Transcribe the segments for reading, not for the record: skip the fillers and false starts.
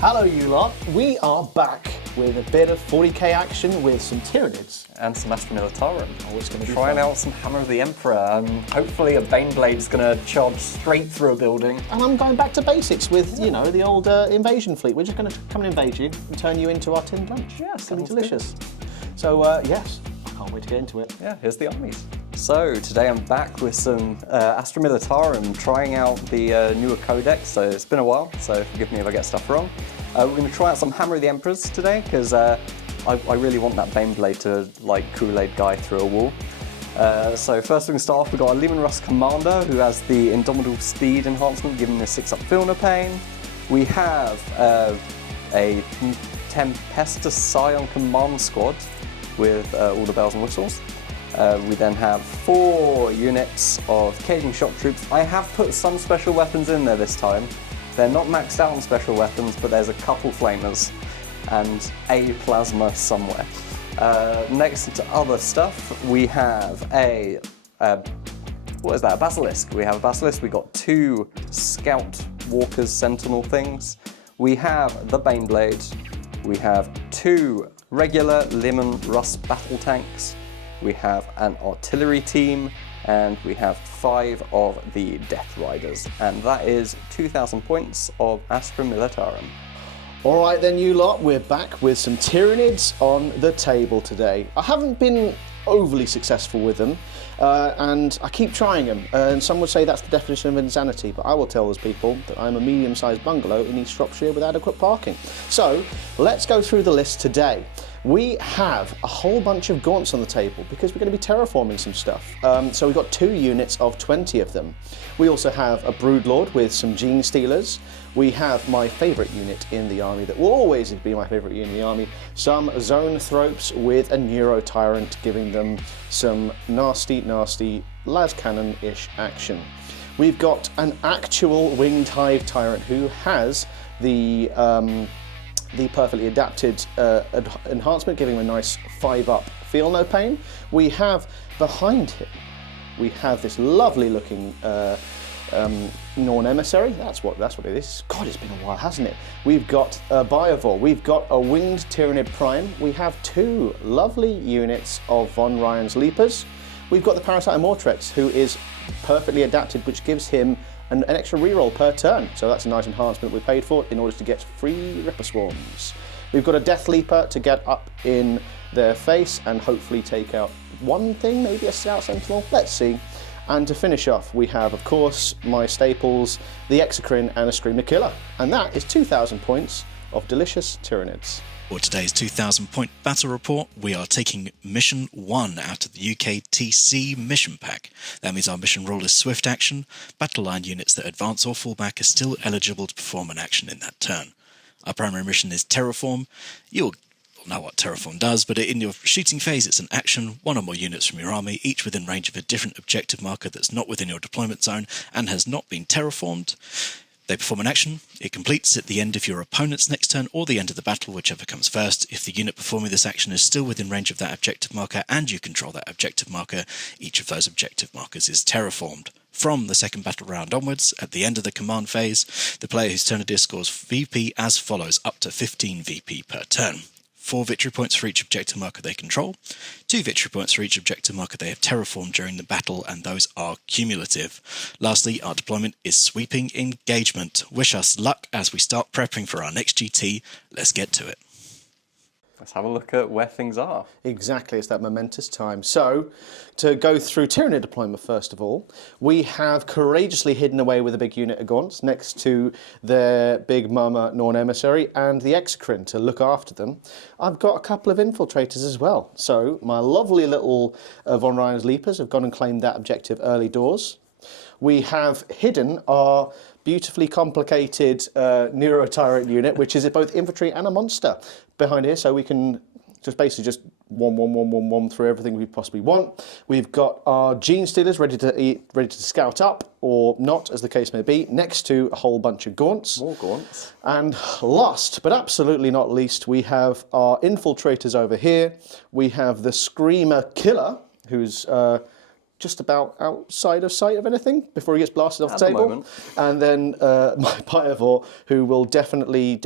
Hello you lot, we are back with a bit of 40k action with some Tyranids. And some Astra Militarum. Oh, it's going to be Trying fun. out some Hammer of the Emperor. Hopefully a Baneblade's going to charge straight through a building. And I'm going back to basics with, you know, the old invasion fleet. We're just going to come and invade you and turn you into our tinned lunch. Yeah, it's going to be sounds delicious. So, yes, I can't wait to get into it. Yeah, here's the armies. So today I'm back with some Astra Militarum, trying out the newer codex. So it's been a while, so forgive me if I get stuff wrong. We're going to try out some Hammer of the Emperors today, because I really want that Baneblade to, like, Kool-Aid guy through a wall. So first we're going to start off, we've got our Leman Russ Commander, who has the Indomitable Speed enhancement, giving him a 6-up Filner Pain. We have a Tempestus Scions Command Squad with all the bells and whistles. We then have 4 units of Caging Shock Troops. I have put some special weapons in there this time. They're not maxed out on special weapons, but there's a couple flamers and a plasma somewhere. Next to other stuff, we have a what is that? A Basilisk. We have a Basilisk. We got 2 Scout Walkers Sentinel things. We have the Baneblade. We have 2 regular Leman Russ Battle Tanks. We have an artillery team, and we have 5 of the Death Riders, and that is 2,000 points of Astra Militarum. Alright then you lot, we're back with some Tyranids on the table today. I haven't been overly successful with them, and I keep trying them, and some would say that's the definition of insanity, but I will tell those people that I'm a medium-sized bungalow in East Shropshire with adequate parking. So, let's go through the list today. We have a whole bunch of gaunts on the table because we're going to be terraforming some stuff. So we've got 2 units of 20 of them. We also have a Broodlord with some Genestealers. We have my favourite unit in the army that will always be my favourite unit in the army, some Zoanthropes with a Neurotyrant, giving them some nasty lascannon-ish action. We've got an actual Winged Hive Tyrant who has the perfectly adapted enhancement, giving him a nice 5-up feel no pain. We have behind him, we have this lovely looking Norn Emissary. That's what it is. God, it's been a while, hasn't it? We've got a Biovore. We've got a Winged Tyranid Prime. We have 2 lovely units of Von Ryan's Leapers. We've got the Parasite Mortrex, who is perfectly adapted, which gives him an extra reroll per turn. So that's a nice enhancement we paid for in order to get free Ripper Swarms. We've got a Deathleaper to get up in their face and hopefully take out one thing, maybe a Scout Sentinel. Let's see. And to finish off, we have, of course, my staples, the Escalating and a Screamer Killer. And that is 2,000 points of delicious Tyranids. For today's 2,000 point battle report, we are taking Mission 1 out of the UKTC mission pack. That means our mission rule is swift action. Battle line units that advance or fall back are still eligible to perform an action in that turn. Our primary mission is Terraform. You'll know what Terraform does, but in your shooting phase it's an action, 1 or more units from your army, each within range of a different objective marker that's not within your deployment zone and has not been terraformed. They perform an action. It completes at the end of your opponent's next turn or the end of the battle, whichever comes first. If the unit performing this action is still within range of that objective marker and you control that objective marker, each of those objective markers is terraformed. From the second battle round onwards, at the end of the command phase, the player whose turn it is scores VP as follows, up to 15 VP per turn. 4 victory points for each objective marker they control, 2 victory points for each objective marker they have terraformed during the battle, and those are cumulative. Lastly, our deployment is Sweeping Engagement. Wish us luck as we start prepping for our next GT. Let's get to it. Let's have a look at where things are. Exactly, it's that momentous time. So, to go through Tyranid deployment first of all, we have courageously hidden away with a big unit of gaunts next to their big mama Norn Emissary and the Exocrine to look after them. I've got a couple of infiltrators as well. So, my lovely little Von Ryan's Leapers have gone and claimed that objective early doors. We have hidden our beautifully complicated Neurotyrant unit, which is both infantry and a monster behind here, so we can just basically just one through everything we possibly want. We've got our Genestealers ready to scout up, or not, as the case may be, next to a whole bunch of gaunts. More gaunts. And last, but absolutely not least, we have our infiltrators over here. We have the Screamer Killer, who's just about outside of sight of anything before he gets blasted off the At the table. moment. And then my Biovore, who will definitely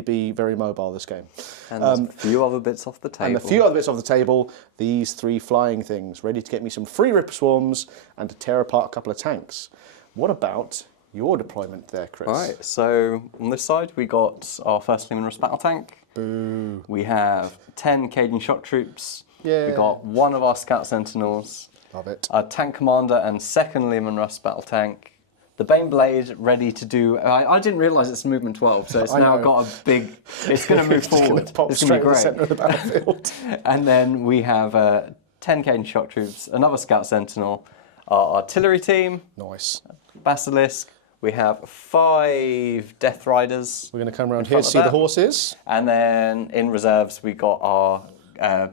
be very mobile this game. And there's a few other bits off the table. And a few other bits off the table, these 3 flying things, ready to get me some free Ripper Swarms and to tear apart a couple of tanks. What about your deployment there, Chris? Right, so on this side we got our first Leman Russ Battle Tank. Boo. We have 10 Cajun Shock Troops. Yeah. We got 1 of our Scout Sentinels. Love it. Our Tank Commander and second Leman Russ Battle Tank. The Baneblade ready to do... I didn't realise it's movement 12, so it's now got a big... It's going to move forward. It's going to be in the centre of the battlefield. And then we have 10 Cajun Shock Troops, another Scout Sentinel, our artillery team, Nice. Basilisk. We have 5 Death Riders. We're going to come around here to see the horses. And then in reserves, we got our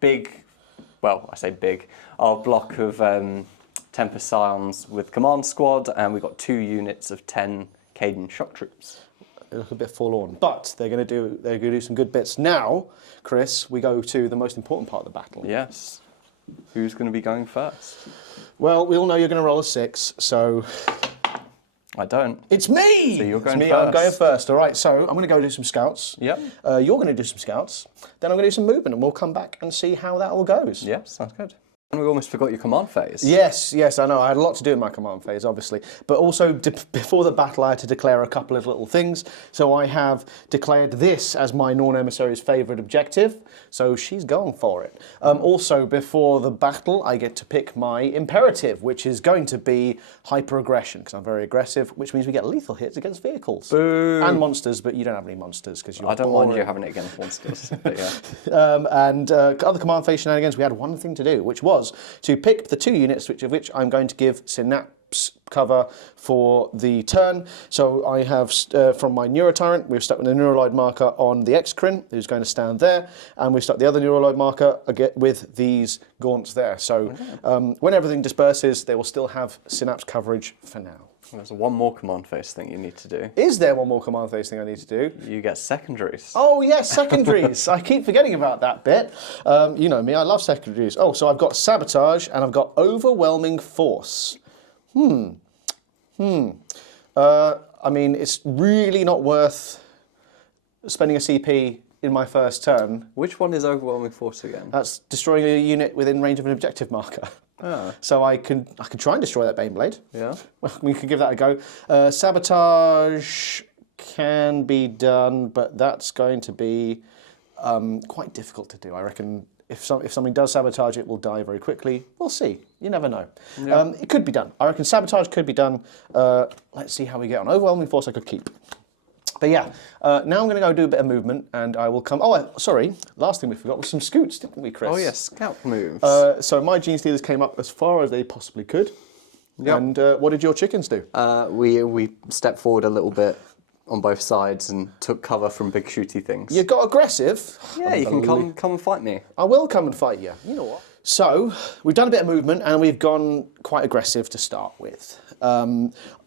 big, well, I say big, our block of Tempestus Scions with command squad, and we got 2 units of 10 Cajun Shock Troops. They look a bit forlorn, but they're going to do some good bits. Now, Chris, we go to the most important part of the battle. Yes. Who's going to be going first? Well, we all know you're going to roll a 6, so... I don't. It's me! So you're going it's me. first. I'm going first. All right, so I'm going to go do some scouts. Yep. You're going to do some scouts. Then I'm going to do some movement, and we'll come back and see how that all goes. Yep, sounds good. And we almost forgot your command phase. Yes, I know. I had a lot to do in my command phase, obviously. But also, before the battle, I had to declare a couple of little things. So I have declared this as my Norn Emissary's favourite objective. So she's gone for it. Also, before the battle, I get to pick my imperative, which is going to be hyper-aggression, because I'm very aggressive, which means we get lethal hits against vehicles. Boo. And monsters, but you don't have any monsters, because you're I don't boring. mind you having it against monsters. But yeah. And other command phase shenanigans, we had one thing to do, which was to pick the 2 units, which I'm going to give Synapse cover for the turn. So I have, from my Neurotyrant, we've stuck with a Neuroloid marker on the Excrin, who's going to stand there, and we've stuck the other Neuroloid marker with these gaunts there. So when everything disperses, they will still have Synapse coverage for now. There's one more command phase thing you need to do. Is there one more command phase thing I need to do? You get secondaries. Oh yes, secondaries. I keep forgetting about that bit. You know me, I love secondaries. Oh, so I've got sabotage and I've got overwhelming force. I mean, it's really not worth spending a CP in my first turn. Which one is overwhelming force again? That's destroying a unit within range of an objective marker. Ah. So I can try and destroy that Baneblade. Yeah. Well, we can give that a go. Sabotage can be done, but that's going to be quite difficult to do. I reckon if something does sabotage, it will die very quickly. We'll see. You never know. Yeah. It could be done. I reckon sabotage could be done. Let's see how we get on. Overwhelming force I could keep. But yeah, now I'm going to go do a bit of movement, and I will come... Oh, sorry, last thing we forgot was some scoots, didn't we, Chris? Oh yes, scout moves. So my Genestealers came up as far as they possibly could. Yep. And what did your chickens do? We stepped forward a little bit on both sides and took cover from big shooty things. You got aggressive. Yeah, you can come and fight me. I will come and fight you. You know what? So we've done a bit of movement, and we've gone quite aggressive to start with.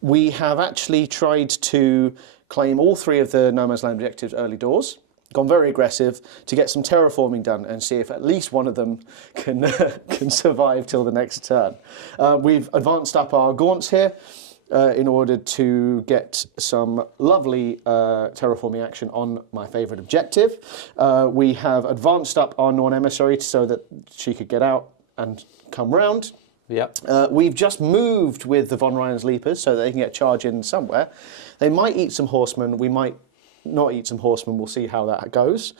We have actually tried to claim all 3 of the No Man's Land objectives early doors, gone very aggressive to get some terraforming done and see if at least one of them can survive till the next turn. We've advanced up our gaunts here in order to get some lovely terraforming action on my favourite objective. We have advanced up our Norn Emissary so that she could get out and come round. Yep. We've just moved with the Von Ryan's Leapers so that they can get charged in somewhere. They might eat some horsemen, we might not eat some horsemen, we'll see how that goes.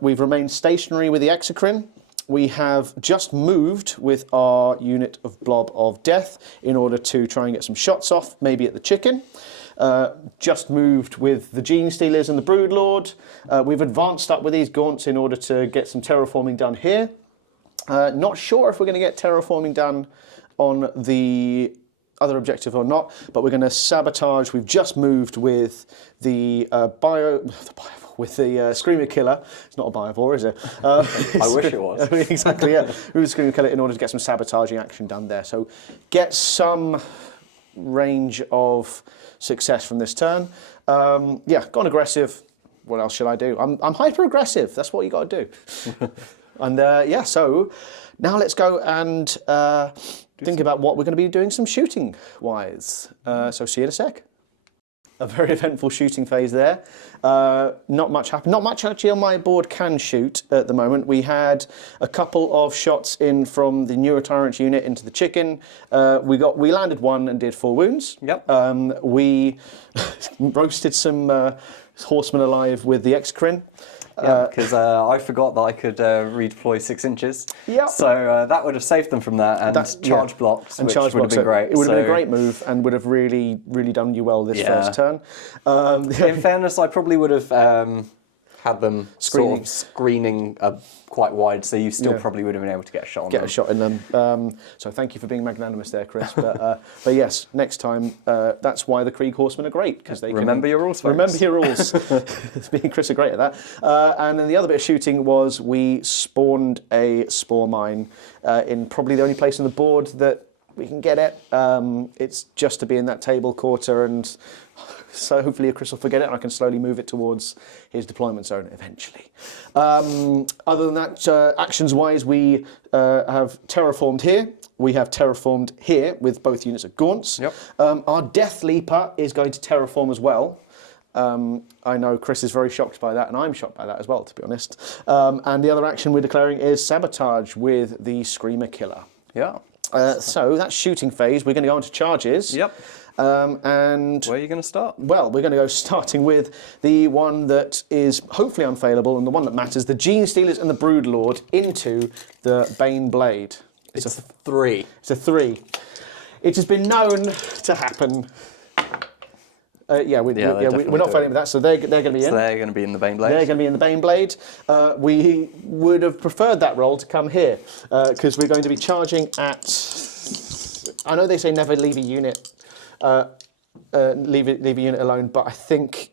We've remained stationary with the Exocrine. We have just moved with our unit of Blob of Death in order to try and get some shots off, maybe at the chicken. Just moved with the Genestealers and the Broodlord. We've advanced up with these gaunts in order to get some terraforming done here. Not sure if we're going to get terraforming done on the other objective or not, but we're going to sabotage. We've just moved with the Screamer Killer. It's not a Biovore, is it? I wish it was. Exactly, yeah. With the Screamer Killer in order to get some sabotaging action done there. So get some range of success from this turn. Yeah, gone aggressive. What else should I do? I'm hyper aggressive. That's what you got to do. And yeah, so now let's go and think about what we're going to be doing some shooting-wise. So see you in a sec. A very eventful shooting phase there. Not much happened. Not much actually on my board can shoot at the moment. We had a couple of shots in from the Neurotyrant unit into the chicken. We landed one and did 4 wounds. Yep. We roasted some horsemen alive with the Exocrine. Yeah, because I forgot that I could redeploy 6 inches. Yep. So that would have saved them from that, and charge blocks, which would have been great. It would have been a great move and would have really, really done you well this first turn. In fairness, I probably would have had them screening quite wide, so you still probably would have been able to get a shot on them. Get a shot in them. So thank you for being magnanimous there, Chris. But yes, next time, that's why the Krieg Horsemen are great, because they remember your rules, folks. Remember your rules. Me and Chris are great at that. And then the other bit of shooting was we spawned a spore mine in probably the only place on the board that we can get it. It's just to be in that table quarter, and so hopefully Chris will forget it and I can slowly move it towards his deployment zone eventually. Other than that, actions-wise, we have terraformed here. We have terraformed here with both units of gaunts. Yep. Our Deathleaper is going to terraform as well. I know Chris is very shocked by that, and I'm shocked by that as well, to be honest. And the other action we're declaring is sabotage with the Screamer Killer. Yeah. So that's shooting phase. We're going to go on to charges. Yep. And where are you going to start? Well, we're going to go starting with the one that is hopefully unfailable and the one that matters, the Genestealers and the Broodlord into the Baneblade. It's a 3. It's a 3. It has been known to happen. We're not failing with that, so they're going to be in. So they're going to be in the Baneblade. They're going to be in the Baneblade. We would have preferred that roll to come here, because we're going to be charging at... I know they say never leave a unit, leave a unit alone, but I think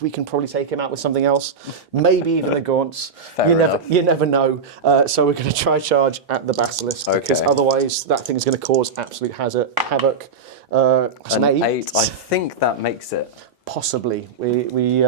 we can probably take him out with something else. Maybe even the gaunts. You never know. So we're going to try charge at the Basilisk, because otherwise that thing is going to cause absolute havoc. That's an 8. I think that makes it. Possibly. We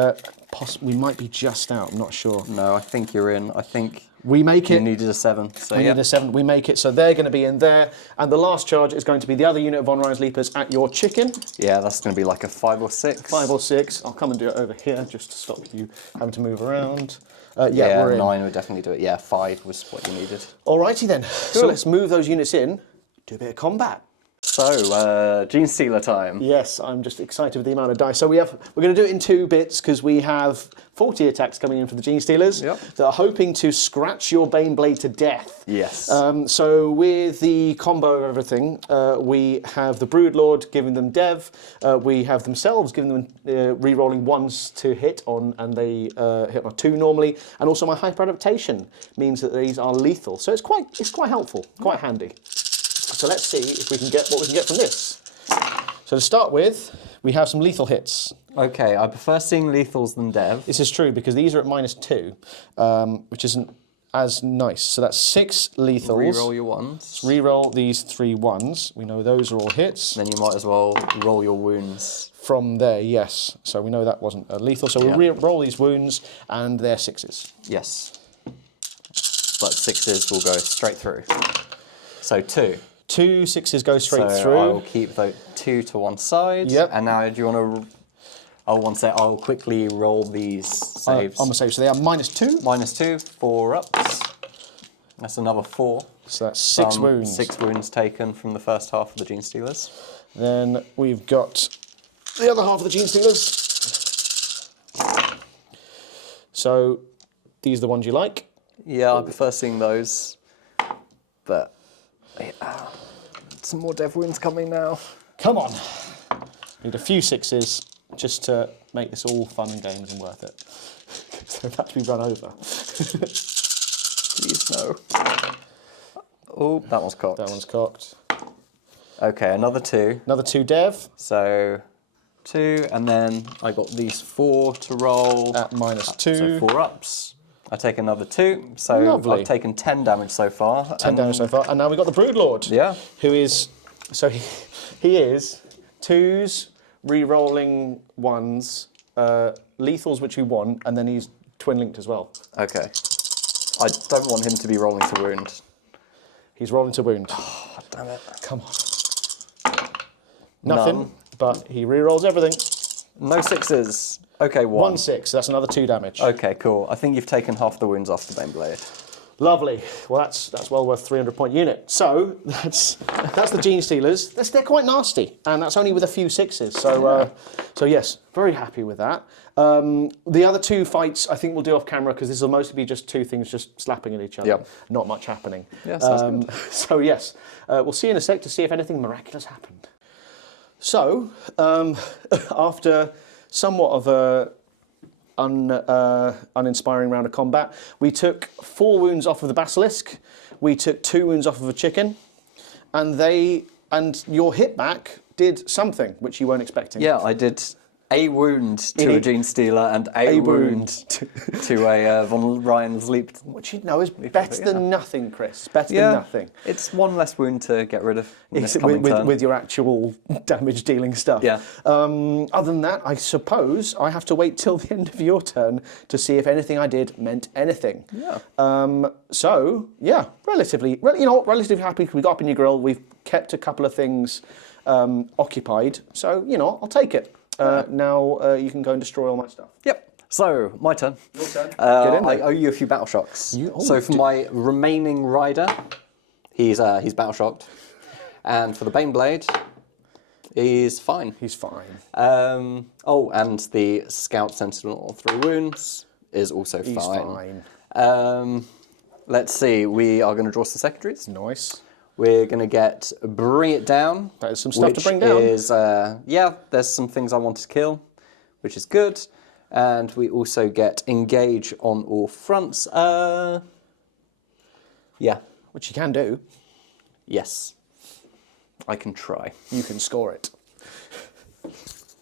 might be just out. I'm not sure. No, I think you're in. I think we make it. You needed a 7. So we need a 7. We make it. So they're going to be in there. And the last charge is going to be the other unit of Von Ryan's Leapers at your chicken. Yeah, that's going to be like a 5 or 6. 5 or 6. I'll come and do it over here just to stop you having to move around. We're in. 9 would definitely do it. Yeah, 5 was what you needed. Alrighty then. Cool. So let's move those units in, do a bit of combat. So, Genestealer time. Yes, I'm just excited with the amount of dice. So we're going to do it in 2 bits because we have 40 attacks coming in for the Genestealers that are hoping to scratch your Baneblade to death. Yes. So with the combo of everything, we have the Broodlord giving them dev. We have themselves giving them re-rolling 1s to hit on, and they hit on 2 normally. And also my hyper adaptation means that these are lethal. So it's quite helpful, quite handy. So let's see if we can get what we can get from this. So to start with, we have some lethal hits. Okay, I prefer seeing lethals than dev. This is true because these are at -2, which isn't as nice. So that's 6 lethals. Reroll your 1s. Reroll these 3 1s. We know those are all hits. Then you might as well roll your wounds. From there, yes. So we know that wasn't a lethal. So we'll roll these wounds, and they're 6s. Yes. But 6s will go straight through. So 2. 2 6s go straight through. So I'll keep the 2 to one side. Yep. And now do you want to... I'll quickly roll these saves. On the save. So they are -2. -2, 4 ups. That's another 4. So that's 6 wounds. 6 wounds taken from the first half of the Genestealers. Then we've got the other half of the Genestealers. So these are the ones you like? Yeah, I prefer seeing those. But... some more dev wounds coming now. Come on. Need a few 6s just to make this all fun and games and worth it. So that to be run over. Please no. Oh, that one's cocked. That one's cocked. Okay, another 2. Another 2 dev. So 2, and then I got these 4 to roll. At -2. So 4 ups. I take another 2, so Lovely. I've taken 10 damage so far. 10 damage so far, and now we've got the Broodlord. Yeah. Who is, so he is 2s, re-rolling 1s, lethals which we want, and then he's twin linked as well. Okay. I don't want him to be rolling to wound. He's rolling to wound. Oh, damn it. Come on. Nothing, None. but he re-rolls everything. No 6s. Okay, 1 6, that's another 2 damage. Okay, cool. I think you've taken half the wounds off the Baneblade. Lovely. Well, that's well worth 300-point unit. So that's the Genestealers. They're quite nasty, and that's only with a few 6s. So yes, very happy with that. The other 2 fights I think we'll do off camera because this will mostly be just 2 things just slapping at each other. Yep. Not much happening. Yeah, sounds good. So yes, we'll see in a sec to see if anything miraculous happened. So after somewhat of a uninspiring round of combat, we took 4 wounds off of the Basilisk, we took 2 wounds off of a chicken, and your hit back did something which you weren't expecting. Yeah, I did a wound to a Genestealer and a wound to a von Ryan's Leap. Which you know is better than nothing, Chris. Better than nothing. It's 1 less wound to get rid of in this coming turn. With your actual damage-dealing stuff. Yeah. Other than that, I suppose I have to wait till the end of your turn to see if anything I did meant anything. Yeah. So yeah, relatively happy. We got up in your grill. We've kept a couple of things occupied. So I'll take it. Now you can go and destroy all my stuff. Yep. So, my turn. Your turn. I owe you a few battle shocks. So for my remaining rider, he's battle shocked, and for the Baneblade, he's fine. He's fine. And the Scout Sentinel 3 wounds is also fine. He's fine. Let's see. We are going to draw some secondaries. Nice. We're going to get Bring It Down. That is some stuff to bring down. Is, there's some things I want to kill, which is good. And we also get Engage on all fronts. Yeah. Which you can do. Yes. I can try. You can score it.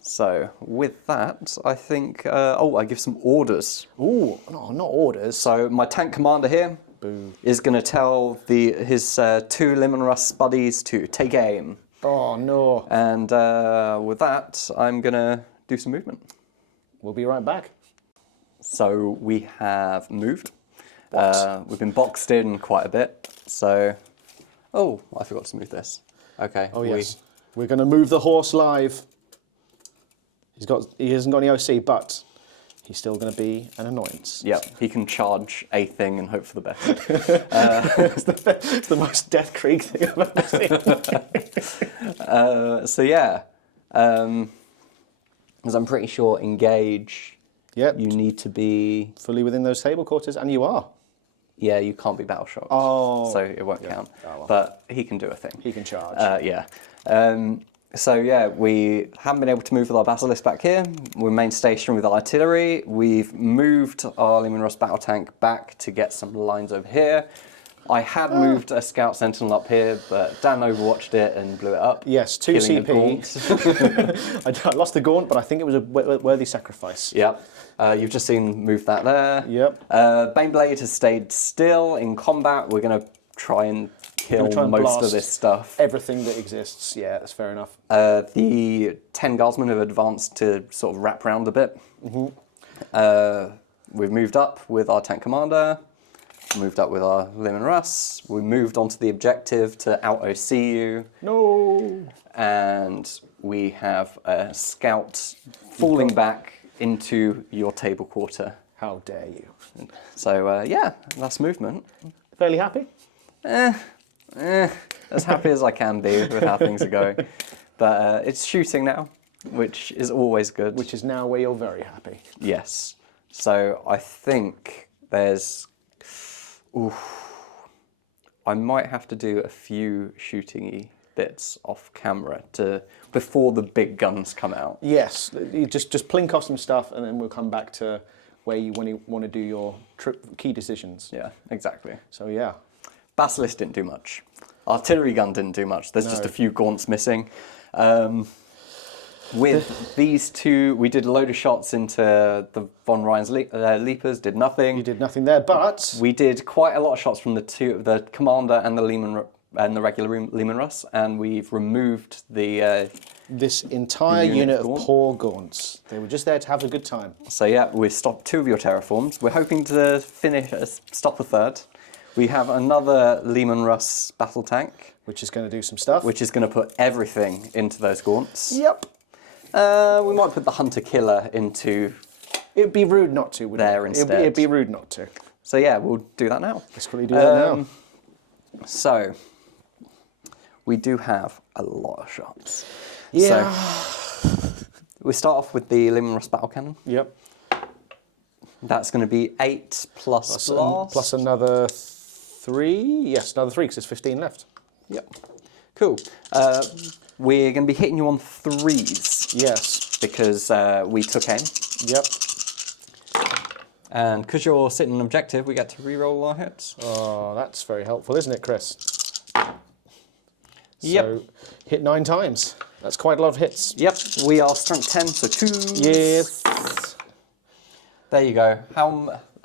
So, with that, I think... I give some orders. Ooh, no, not orders. So, my tank commander here is going to tell his 2 Leman Russ buddies to take aim. Oh, no. And with that, I'm going to do some movement. We'll be right back. So we have moved. We've been boxed in quite a bit. So, I forgot to move this. Okay. Oh, yes. We're going to move the horse live. He hasn't got any OC, but he's still going to be an annoyance. Yep, he can charge a thing and hope for the best. It's the most Death Creek thing I've ever seen. Because I'm pretty sure Engage, Yep. you need to be... Fully within those table quarters, and you are. Yeah, you can't be battle shocked. Oh. So it won't count. Oh, well. But he can do a thing. He can charge. We haven't been able to move with our Basilisk back here. We remain stationary with artillery. We've moved our Leman Russ Battle Tank back to get some lines over here. I had moved a Scout Sentinel up here, but Dan overwatched it and blew it up. Yes, 2 CP. I lost the gaunt, but I think it was a worthy sacrifice. Yep. You've just seen move that there. Yep. Baneblade has stayed still in combat. We're going to try and kill most of this stuff. Everything that exists. Yeah, that's fair enough. The 10 Guardsmen have advanced to sort of wrap round a bit. We've moved up with our tank commander. Moved up with our Leman Russ. We moved onto the objective to out-OC you. No. And we have a scout falling back into your table quarter. How dare you? So that's movement. Fairly happy? As happy as I can be with how things are going. But it's shooting now, which is always good. Which is now where you're very happy. Yes. So I think there's... I might have to do a few shooting-y bits off camera before the big guns come out. Yes, you just plink off some stuff, and then we'll come back to where you want to do your key decisions. Yeah, exactly. So yeah, Basilisk didn't do much. Artillery gun didn't do much. There's just a few gaunts missing. With these 2, we did a load of shots into the von Ryan's Leapers, did nothing. You did nothing there, but... We did quite a lot of shots from the commander and the Leman and the regular Leman Russ, and we've removed the... This entire unit of poor gaunts. They were just there to have a good time. So yeah, we've stopped 2 of your terraforms. We're hoping to stop a 3rd. We have another Leman Russ Battle Tank. Which is going to do some stuff. Which is going to put everything into those gaunts. Yep. We might put the Hunter-Killer into... It'd be rude not to, wouldn't there it? instead. It'd be rude not to. So yeah, we'll do that now. Let's quickly do that now. So, we do have a lot of shots. Yeah. So, we start off with the Leman Russ Battle Cannon. Yep. That's going to be 8 plus blast. Plus another 3. Yes, another 3 because there's 15 left. Yep. Cool. We're going to be hitting you on 3s. Yes. Because we took aim. Yep. And because you're sitting on objective, we get to reroll our hits. Oh, that's very helpful, isn't it, Chris? Yep. So, hit 9 times. That's quite a lot of hits. Yep. We are strength 10, so 2s. Yes. There you go.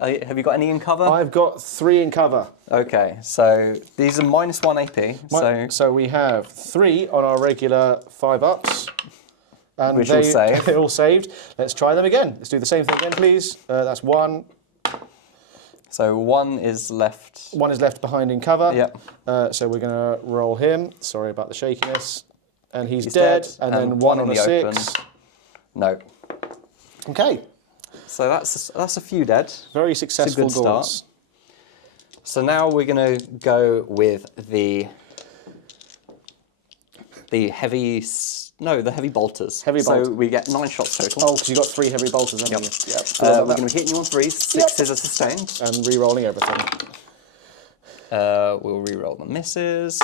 Have you got any in cover? I've got 3 in cover. Okay, so these are -1 AP. So we have 3 on our regular 5-ups. And which will save. They're all saved. Let's try them again. Let's do the same thing again, please. That's 1. So 1 is left. 1 is left behind in cover. Yep. So we're going to roll him. Sorry about the shakiness. And he's dead. And then 1 on a 6. Open. No. Okay. So that's a few dead. Very successful It's a good gaunts. start. So now we're going to go with the heavy bolters. Heavy bolters. So we get 9 shots total. Oh, because you got 3 heavy bolters, haven't Yep. you? Yep. We're going to be hitting you on 3s. 6s are sustained. And re-rolling everything. We'll re-roll the misses.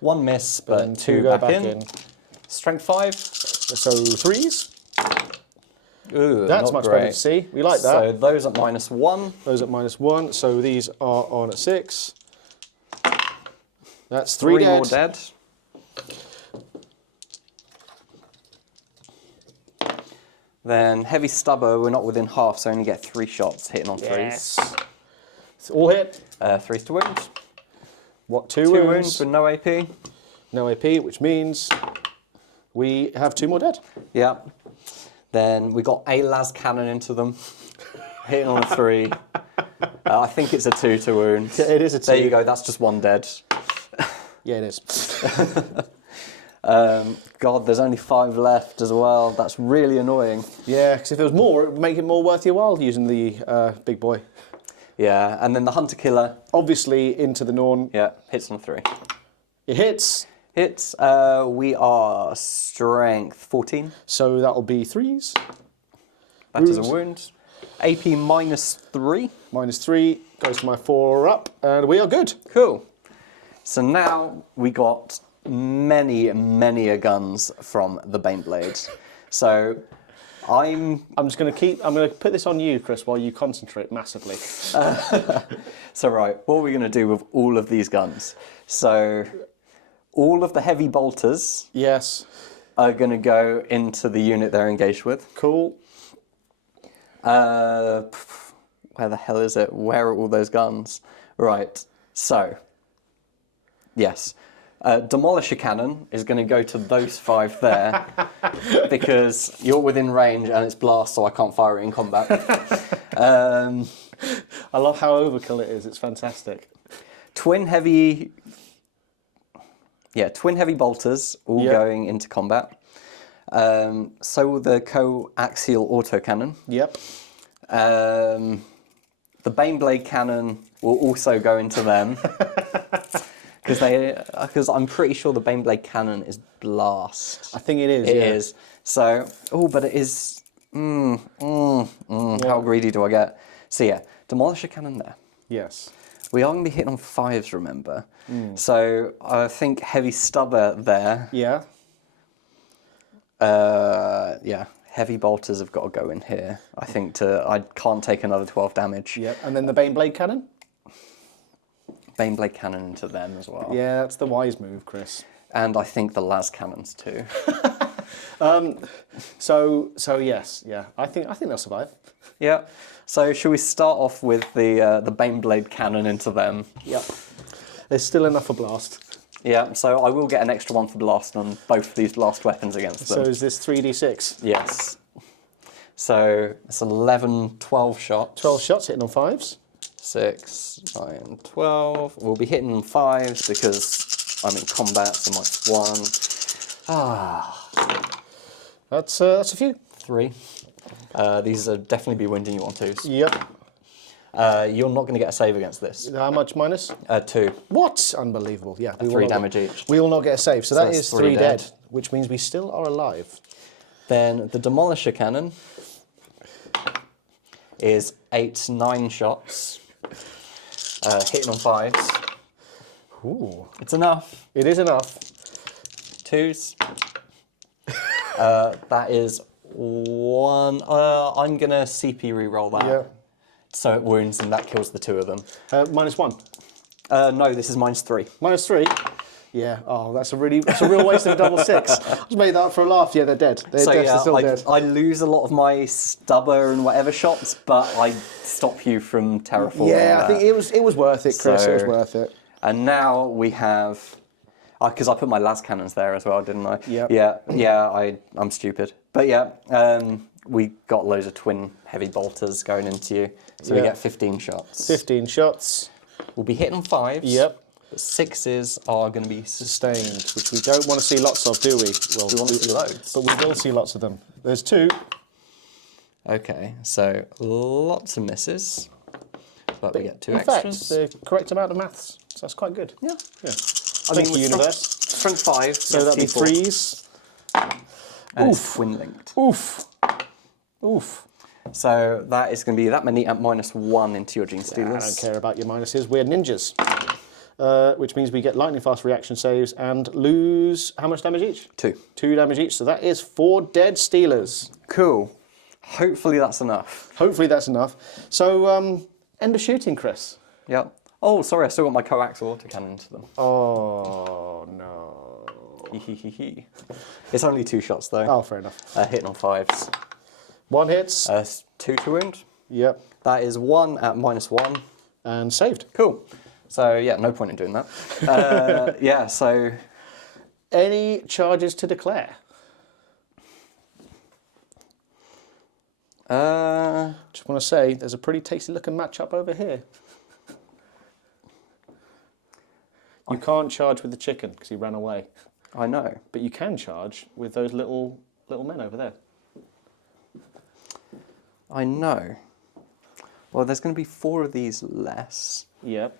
1 miss, but And 2 go back in. Strength 5. So 3s. Ooh, That's not much great. better to see. We like that. So those at -1. Those at -1. So these are on at 6. That's 3 dead. more dead. Then heavy stubber, we're not within half, so only get 3 shots hitting on 3s. Yes. It's all hit. 3s to wound. What, 2 2 wounds? wounds with no AP. No AP, which means we have 2 more dead. Yeah. Then we got a lascannon into them, hitting on a 3. I think it's a 2 to wound. Yeah, it is a 2. There you go, that's just 1 dead. Yeah, it is. God, there's only 5 left as well. That's really annoying. Yeah, because if there was more, it would make it more worth your while using the big boy. Yeah, and then the Hunter-Killer. Obviously, into the Norn. Yeah, hits on 3. It hits. Hits, we are strength 14. So that'll be 3s. That is a wound. AP -3. -3 goes to my 4 up, and we are good. Cool. So now we got many guns from the Baneblade. So I'm just going to put this on you, Chris, while you concentrate massively. So right, what are we going to do with all of these guns? So all of the heavy bolters Yes. are going to go into the unit they're engaged with. Cool. Where the hell is it? Where are all those guns? Right, so, yes. Demolisher Cannon is going to go to those 5 there because you're within range and it's blast, so I can't fire it in combat. I love how overkill it is. It's fantastic. Twin heavy bolters all going into combat. So will the coaxial autocannon. Yep. The Baneblade cannon will also go into them. Because I'm pretty sure the Baneblade cannon is blast. I think it is. It is. So, but it is. How greedy do I get? So yeah, Demolisher cannon there. Yes. We are going to be hitting on 5s, remember? So I think heavy stubber there. Yeah. Yeah, heavy bolters have got to go in here. I think I can't take another 12 damage. Yep. And then the Baneblade cannon. Baneblade cannon into them as well. Yeah, that's the wise move, Chris. And I think the las cannons too. So yes, yeah. I think they'll survive. Yeah. So should we start off with the Baneblade cannon into them? Yep. There's still enough for blast. Yeah, so I will get an extra one for blast on both of these blast weapons against them. So is this 3d6? Yes. So it's 11, 12 shots. 12 shots hitting on 5s. 6, 9, 12. We'll be hitting on 5s because I'm in combat, so -1. That's a few. 3. These are definitely be winding you on 2s. Yep. You're not going to get a save against this. How much minus? 2. What? Unbelievable. Yeah. We will 3 not damage get, each. We will not get a save. So that that's is 3 3 dead. dead, which means we still are alive. Then the Demolisher Cannon is 8, 9 shots, hitting on 5s. Ooh. It's enough. It is enough. 2s. That is 1. I'm going to CP reroll that. Yeah. So it wounds and that kills the 2 of them. -1. No, this is -3. -3. Yeah. Oh, that's a real waste of a double 6. I just made that up for a laugh. Yeah, they're dead. They're still dead. I lose a lot of my stubber and whatever shots, but I stop you from terraforming. Yeah, I think it was worth it, Chris. It was worth it. And now we have, because I put my lascannons there as well, didn't I? Yep. Yeah. I'm stupid, but yeah, we got loads of twin heavy bolters going into you, so we get 15 shots. 15 shots. We'll be hitting on 5s. Yep. But 6s are going to be Sustained, which we don't want to see lots of, do we? Well, we want to see loads. But we will see lots of them. There's 2. Okay, so lots of misses, but we get 2 In extras. fact, the correct amount of maths. So that's quite good. Yeah. Thank you, universe. Strength 5. So that'll be 3s. And it's twin linked. Oof. Oof. So that is going to be that many at -1 into your Genestealers. I don't care about your minuses. We're ninjas. Which means we get lightning fast reaction saves and lose how much damage each? 2. 2 damage each. So that is 4 dead Steelers. Cool. Hopefully that's enough. Hopefully that's enough. So end of shooting, Chris. Yep. Oh, sorry, I still got my coaxial autocannon to them. Oh no. It's only 2 shots though. Oh, fair enough. Hitting on 5s. 1 hits. 2 to wound. Yep. That is 1 at -1. And saved. Cool. So yeah, no point in doing that. Yeah, so... Any charges to declare? Just want to say, there's a pretty tasty looking matchup over here. You can't charge with the chicken because he ran away. I know. But you can charge with those little men over there. I know. Well, there's going to be 4 of these less. Yep.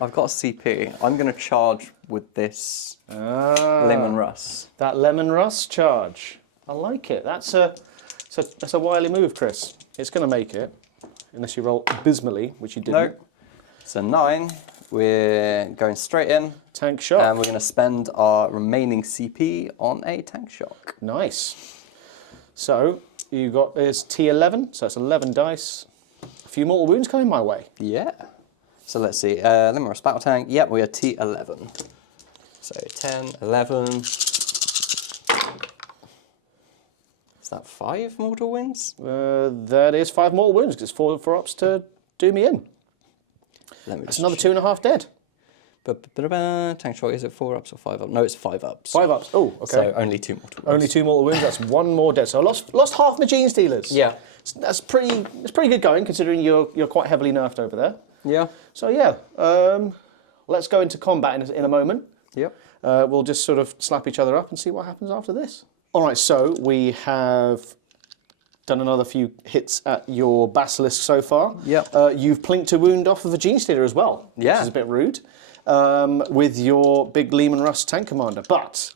I've got a CP. I'm going to charge with this Leman Russ. That Leman Russ charge. I like it. That's a wily move, Chris. It's going to make it, unless you roll abysmally, which you didn't. No. So 9. We're going straight in. Tank shock. And we're going to spend our remaining CP on a tank shock. Nice. So you got is T11, so it's 11 dice. A few mortal wounds coming my way. Yeah. So let's see. Leman Russ Battle Tank. Yep, we are T11. So 10, 11. Is that 5 mortal wounds? That is 5 mortal wounds because it's 4 ups to do me in. That's another 2.5 dead. Tank shock, is it 4 ups or 5 ups? No, it's 5 ups. 5 ups. Oh, okay. So only 2 mortal wounds. Only 2 mortal wounds. That's 1 more dead. So I lost half my Genestealers. Yeah. That's pretty good going considering you're quite heavily nerfed over there. Yeah. So yeah, let's go into combat in a moment. Yep. We'll just sort of slap each other up and see what happens after this. All right, so we have done another few hits at your Basilisk so far. Yep. You've plinked a wound off of a Genestealer as well, yeah. which is a bit rude, with your big Leman Russ Tank Commander. But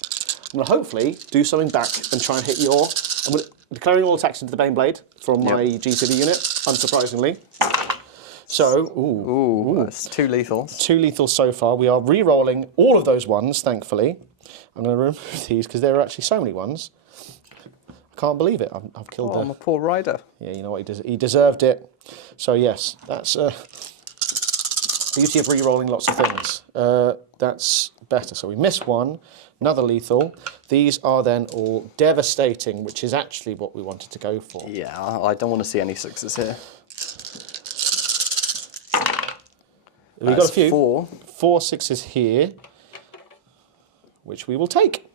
I'm going to hopefully do something back and try and hit your... I'm declaring all attacks into the Baneblade from my GCD unit, unsurprisingly. So, ooh, that's 2 lethals. 2 lethals so far. We are re-rolling all of those ones, thankfully. I'm going to remove these because there are actually so many ones. I can't believe it. I've killed Oh, my poor rider. Yeah, you know what? He deserved it. So yes, that's the beauty of re-rolling lots of things. That's better. So we missed 1, another lethal. These are then all devastating, which is actually what we wanted to go for. Yeah, I don't want to see any 6s here. We've got a few. 4. 4 6s here, which we will take.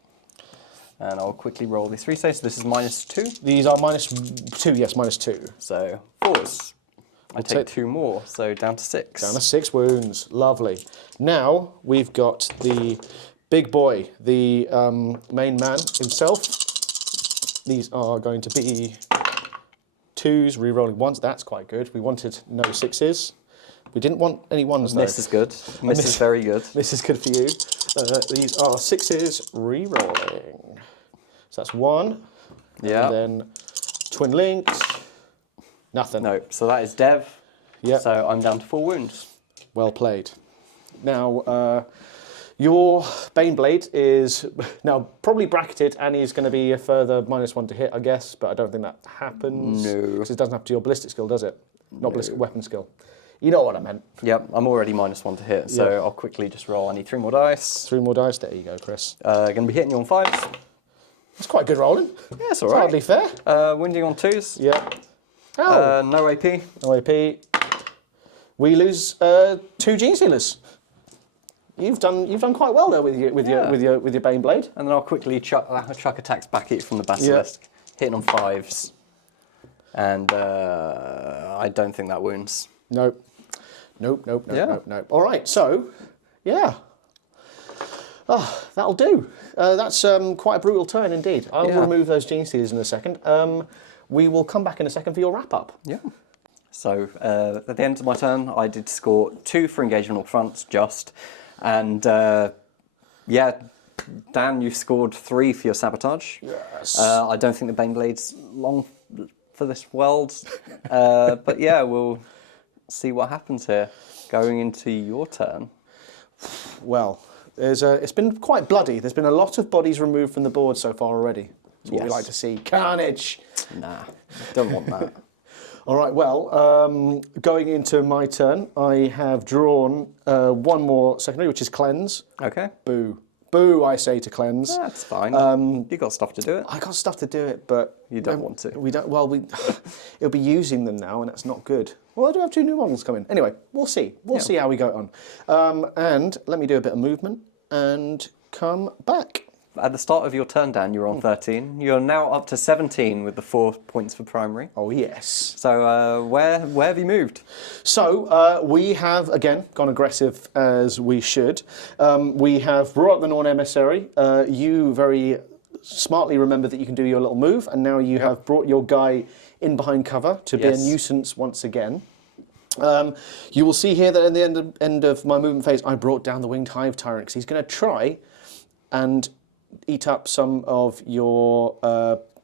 And I'll quickly roll these 3 saves. So this is -2. These are -2, yes, -2. So 4s. I take 2 more, so down to 6. Down to 6 wounds. Lovely. Now we've got the big boy, the main man himself. These are going to be 2s, re-rolling 1s. That's quite good. We wanted no 6s. We didn't want any 1s though. Miss is good. Miss is very good. This is good for you. These are 6s, re-rolling. So that's 1. Yeah. And then twin links. Nothing. No, so that is Dev. Yep. So I'm down to 4 wounds. Well played. Now, your Baneblade is now probably bracketed and is going to be a further -1 to hit, I guess, but I don't think that happens. No. Because it doesn't have to be your ballistic skill, does it? Not ballistic weapon skill. You know what I meant. Yep, I'm already -1 to hit, so Yep. I'll quickly just roll. I need 3 more dice. 3 more dice. There you go, Chris. Going to be hitting you on 5s. It's quite good rolling. Yeah, it's all It's right. hardly fair. Wounding on 2s. Yeah. Oh. No AP. No AP. We lose 2 Genestealers. You've done quite well there with your Baneblade. And then I'll quickly chuck attacks back at you from the Basilisk. Hitting on 5s. And I don't think that wounds. Nope. Nope. Yeah. Nope. All right. So, yeah. Oh, that'll do. That's quite a brutal turn indeed. I will remove those Genestealers in a second. We will come back in a second for your wrap up. Yeah. So at the end of my turn, I did score 2 for engagement or fronts, just. And yeah, Dan, you scored 3 for your sabotage. Yes. I don't think the Baneblade's long for this world. But yeah, we'll see what happens here. Going into your turn. Well, it's been quite bloody. There's been a lot of bodies removed from the board so far already. That's what we like to see. Carnage! Nah, don't want that. All right, well, going into my turn, I have drawn 1 more secondary, which is Cleanse. Okay. Boo. Boo, I say to Cleanse. That's fine. You got stuff to do it. I got stuff to do it, but... You don't want to. We don't. Well, it'll be using them now, and that's not good. Well, I do have 2 new models coming. Anyway, we'll see. We'll see how we go on. And let me do a bit of movement and come back. At the start of your turn, Dan, you were on 13. You're now up to 17 with the 4 points for primary. Oh, yes. So where have you moved? So we have, again, gone aggressive as we should. We have brought up the Norn Emissary. You very smartly remember that you can do your little move, and now you have brought your guy in behind cover to be a nuisance once again. You will see here that at the end of my movement phase, I brought down the Winged Hive Tyrant, because he's going to try and eat up some of your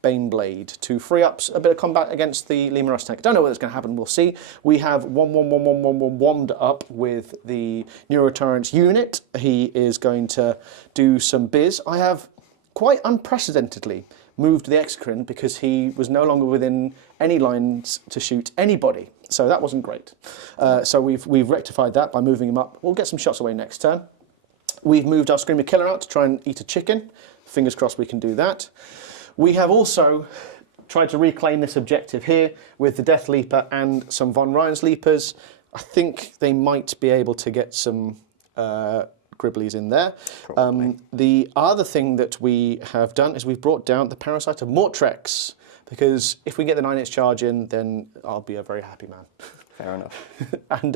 Baneblade to free up a bit of combat against the Leman Russ tank. Don't know whether it's going to happen, we'll see. We have 1 up with the Neurotyrant unit. He is going to do some biz. I have quite unprecedentedly moved the Exocrine because he was no longer within any lines to shoot anybody. So that wasn't great. So we've rectified that by moving him up. We'll get some shots away next turn. We've moved our Screamer Killer out to try and eat a chicken. Fingers crossed we can do that. We have also tried to reclaim this objective here with the Deathleaper and some Von Ryan's Leapers. I think they might be able to get some Gribblies in there. The other thing that we have done is we've brought down the Parasite of Mortrex, because if we get the 9-inch charge in, then I'll be a very happy man. Fair enough. And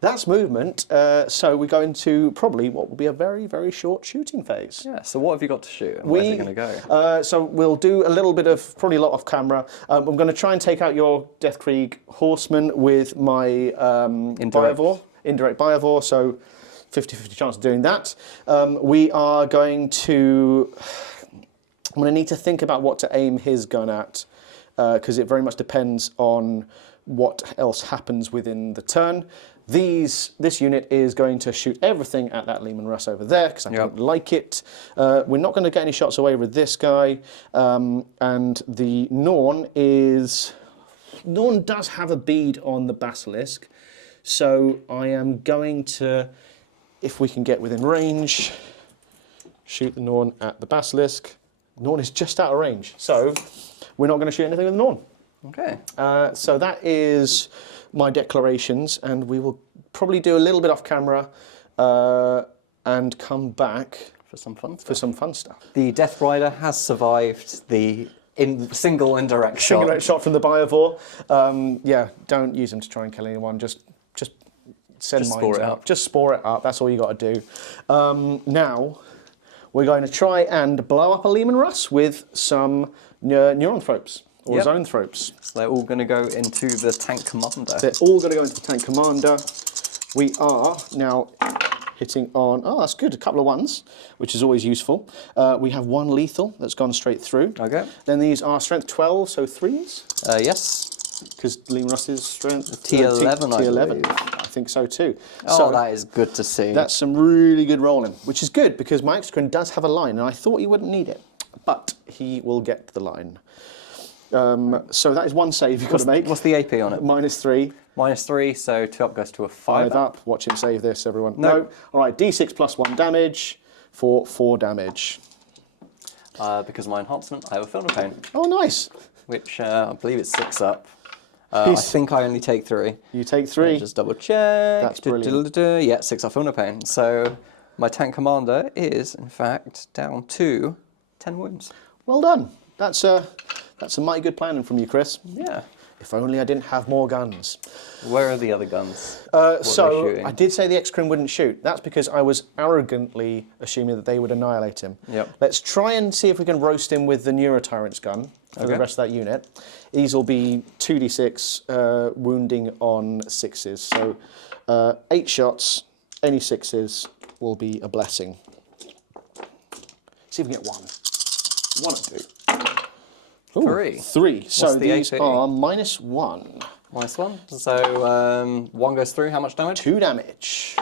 that's movement. So we go into probably what will be a very, very short shooting phase. Yeah, so what have you got to shoot, and where's it going to go? So we'll do a little bit of, probably a lot off camera. I'm going to try and take out your Deathkrieg Horseman with my Biovore, indirect Biovore, so 50-50 chance of doing that. We are going to... I'm going to need to think about what to aim his gun at, because it very much depends on what else happens within the turn. This unit is going to shoot everything at that Leman Russ over there, because I don't like it. We're not going to get any shots away with this guy. And the Norn does have a bead on the Basilisk, so I am going to, if we can get within range, shoot the Norn at the Basilisk. Norn is just out of range, so we're not going to shoot anything with the Norn. Okay. So that is my declarations, and we will probably do a little bit off camera and come back For some fun stuff. for some fun stuff. The Death Rider has survived the single indirect shot. Single shot from the Biovore. Yeah, don't use them to try and kill anyone. Just send Just mines spore it out. up. Just spore it up. That's all you got to do. Now we're going to try and blow up a Leman Russ with some Neurotyrants or Yep. Zoanthropes. So they're all going to go into the tank commander. They're all going to go into the tank commander. We are now hitting on, oh, that's good, a couple of ones, which is always useful. We have one lethal that's gone straight through. Okay. Then these are strength 12, so 3s. Yes. Because Leman Russ is strength T11, I T11. believe. I think so too. Oh, so that is good to see. that's some really good rolling, which is good because my Exocrine does have a line, and I thought he wouldn't need it, but he will get the line. So that is one save you've got to make. What's the AP on it? -3. -3, so 2 up goes to a 5 5 up. Watch him save this, everyone. No. All right, D6 plus 1 damage for 4 damage. Because of my enhancement, I have a Film of Pain, Oh, nice. which I believe it's 6 up. I think I only take 3. You take 3. Just double check. That's brilliant. Yeah, 6 up Film of Pain. So my tank commander is, in fact, down to 10 wounds. Well done. That's a mighty good planning from you, Chris. Yeah. If only I didn't have more guns. Where are the other guns? What are they So shooting? I did say the Exocrine wouldn't shoot. That's because I was arrogantly assuming that they would annihilate him. Yep. Let's try and see if we can roast him with the Neurotyrant's gun for the Okay. rest of that unit. These will be 2d6 wounding on 6s. So 8 shots, any 6s will be a blessing. See if we can get 1. 1 or 2. Ooh, 3. 3. So What's the these AP? are -1. -1. So 1 goes through. How much damage? 2 damage.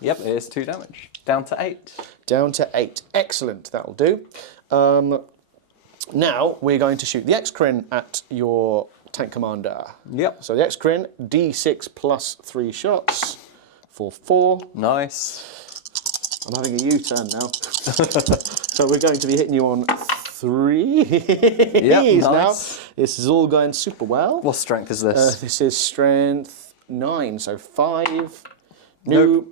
Yep, it is 2 damage. Down to 8. Down to 8. Excellent, that'll do. Now we're going to shoot the Exocrine at your tank commander. Yep. So the Exocrine, D6 plus 3 shots for 4. Nice. I'm having a U-turn now. So we're going to be hitting you on 3 Yep, now. nice. This is all going super well. What strength is this? This is strength 9, so 5. Nope.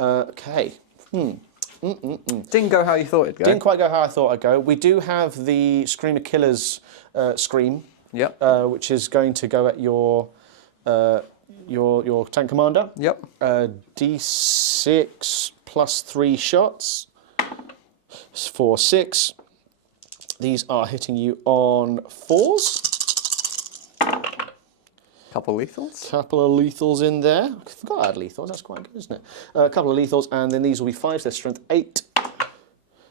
Okay. Didn't go how you thought it'd go. Didn't quite go how I thought I'd go. We do have the Screamer Killer's Scream, Yep. which is going to go at your tank commander. Yep. D6 plus 3 shots for 6. These are hitting you on 4s. Couple lethals. Couple of lethals in there. I forgot I had lethals. That's quite good, isn't it? A couple of lethals, and then these will be 5s. They're strength 8.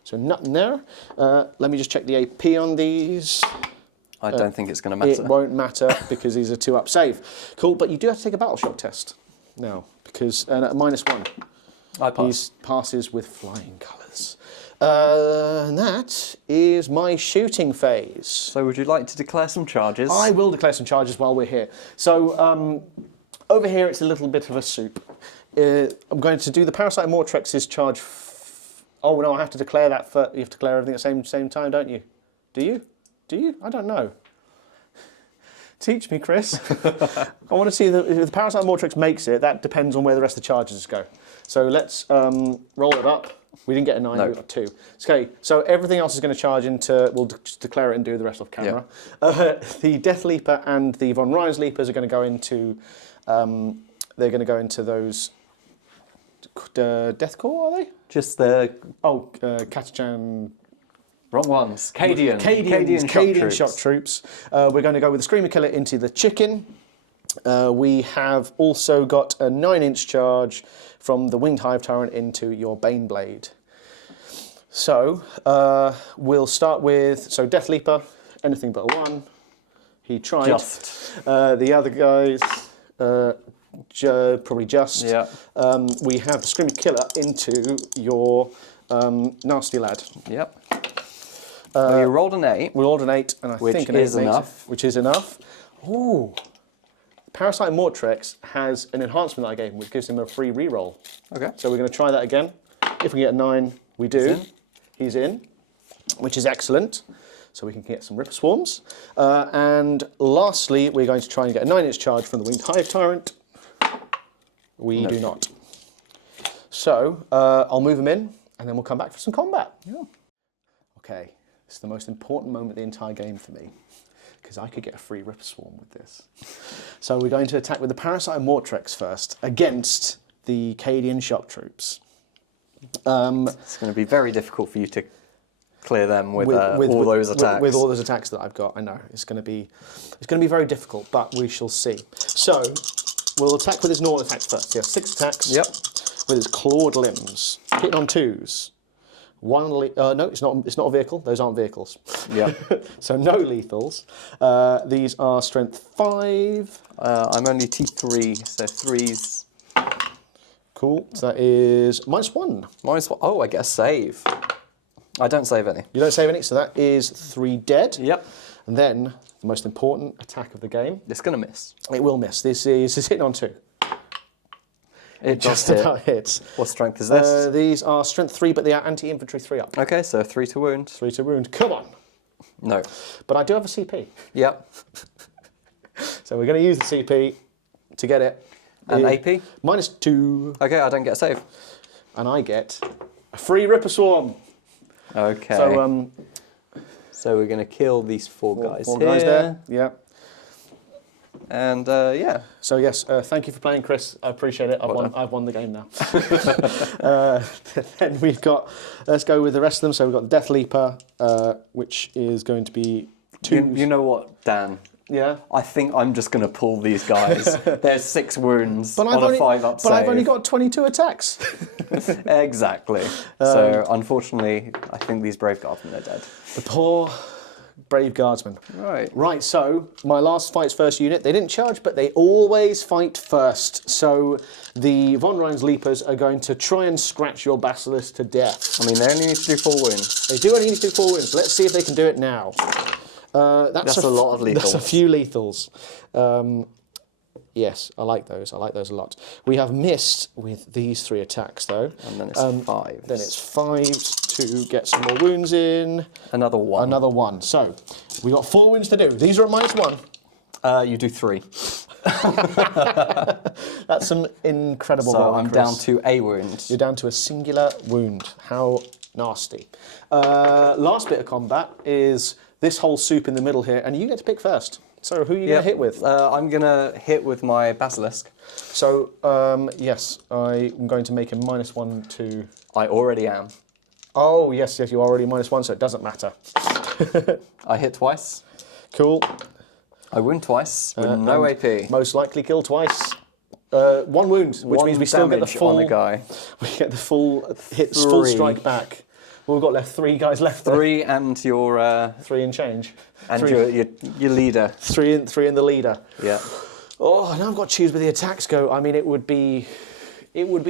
So nothing there. Let me just check the AP on these. I don't think it's going to matter. It won't matter because these are 2 up save. Cool, but you do have to take a battle shock test now because at -1. I pass. He passes with flying colours. And that is my shooting phase. So would you like to declare some charges? I will declare some charges while we're here. So over here it's a little bit of a soup. I'm going to do the Parasite Mortrex's charge. Oh no, I have to declare that. You have to declare everything at the same time, don't you? Do you? Do you? I don't know. Teach me, Chris. I want to see if the Parasite Mortrex makes it. That depends on where the rest of the charges go. So let's roll it up. We didn't get a 9, No. we got 2. Okay, so everything else is going to charge into, we'll just declare it and do the rest off camera. The Deathleaper and the Von Ryan's Leapers are going to go into, they're going to go into those Deathcore, are they? Just the Oh, Katachan. wrong ones. Cadian. Cadian shock troops. We're going to go with the Screamer Killer into the Chicken. We have also got a 9-inch charge from the Winged Hive Tyrant into your Baneblade. So we'll start with Deathleaper, anything but a 1. He tried. Just. The other guys, probably just. Yeah. We have the Screamer Killer into your Nasty Lad. Yep. So you rolled an 8. We rolled an 8, and I Which think an 8 is makes it, enough. which is enough. Ooh. Parasite Mortrex has an enhancement that I gave him, which gives him a free reroll. Okay. So we're going to try that again. If we get a 9, we do. in. He's in, which is excellent. so we can get some Ripper Swarms. And lastly, we're going to try and get a 9-inch charge from the Winged Hive Tyrant. We do not. So I'll move them in, and then we'll come back for some combat. Yeah. Okay, it's the most important moment of the entire game for me, because I could get a free Ripper Swarm with this. So we're going to attack with the Parasite Mortrex first, against the Cadian Shock Troops. It's going to be very difficult for you to clear them with all those attacks. With all those attacks that I've got, I know it's going to be very difficult, but we shall see. So we'll attack with his normal attacks first. He has 6 attacks. Yep. With his clawed limbs, hitting on 2s. No, it's not a vehicle. Those aren't vehicles. Yeah. So no lethals. These are strength 5. I'm only T3, so 3s. Cool. So that is -1. -1. Oh, I get a save. I don't save any. You don't save any, so that is 3 dead. Yep. And then the most important attack of the game. It's going to miss. It will miss. This is hitting on 2. It Just hit. about hits. What strength is this? These are strength 3, but they are anti-infantry 3 up. Okay, so 3 to wound. 3 to wound. Come on. No. But I do have a CP. Yep. So we're going to use the CP to get it. And AP? -2. Okay, I don't get a save. And I get a free Ripper Swarm. Okay. So we're going to kill these 4 guys four here. guys there. Yeah. And yeah. So yes, thank you for playing, Chris. I appreciate it. I've won the game now. Then we've got, let's go with the rest of them. So we've got the Deathleaper, which is going to be 2. You know what, Dan? Yeah. I think I'm just going to pull these guys. There's 6 wounds on a 5-up save. But I've only got 22 attacks. Exactly. So unfortunately, I think these Brave Guardsmen are dead. The poor Brave Guardsmen. Right. Right, so my last fight's first unit, they didn't charge, but they always fight first. So the Von Rhein's Leapers are going to try and scratch your Basilisk to death. I mean, they only need to do 4 wounds. They do only need to do 4 wounds. Let's see if they can do it now. That's a lot of lethals. That's a few lethals. Yes, I like those. I like those a lot. We have missed with these 3 attacks, though. And then it's 5. Then it's 5 to get some more wounds in. Another 1. Another 1. So we got 4 wounds to do. These are at -1. You do 3. That's some incredible. So rolling, I'm Chris. down to a wound. You're down to a singular wound. How nasty. Last bit of combat is this whole soup in the middle here, and you get to pick first. So who are you going to hit with? I'm going to hit with my Basilisk. So, yes, I'm going to make a -1 to... I already am. Oh, yes, you're already -1, so it doesn't matter. I hit twice. Cool. I wound twice with no AP. Most likely kill twice. 1 wound, which means we still get the full... on a guy. We get the full hits, full 3. strike back. Well, we've got left 3 guys left. 3 and your... 3 and change. And 3. your leader. 3 and the leader. Yeah. Oh, now I've got to choose where the attacks go. I mean, it would be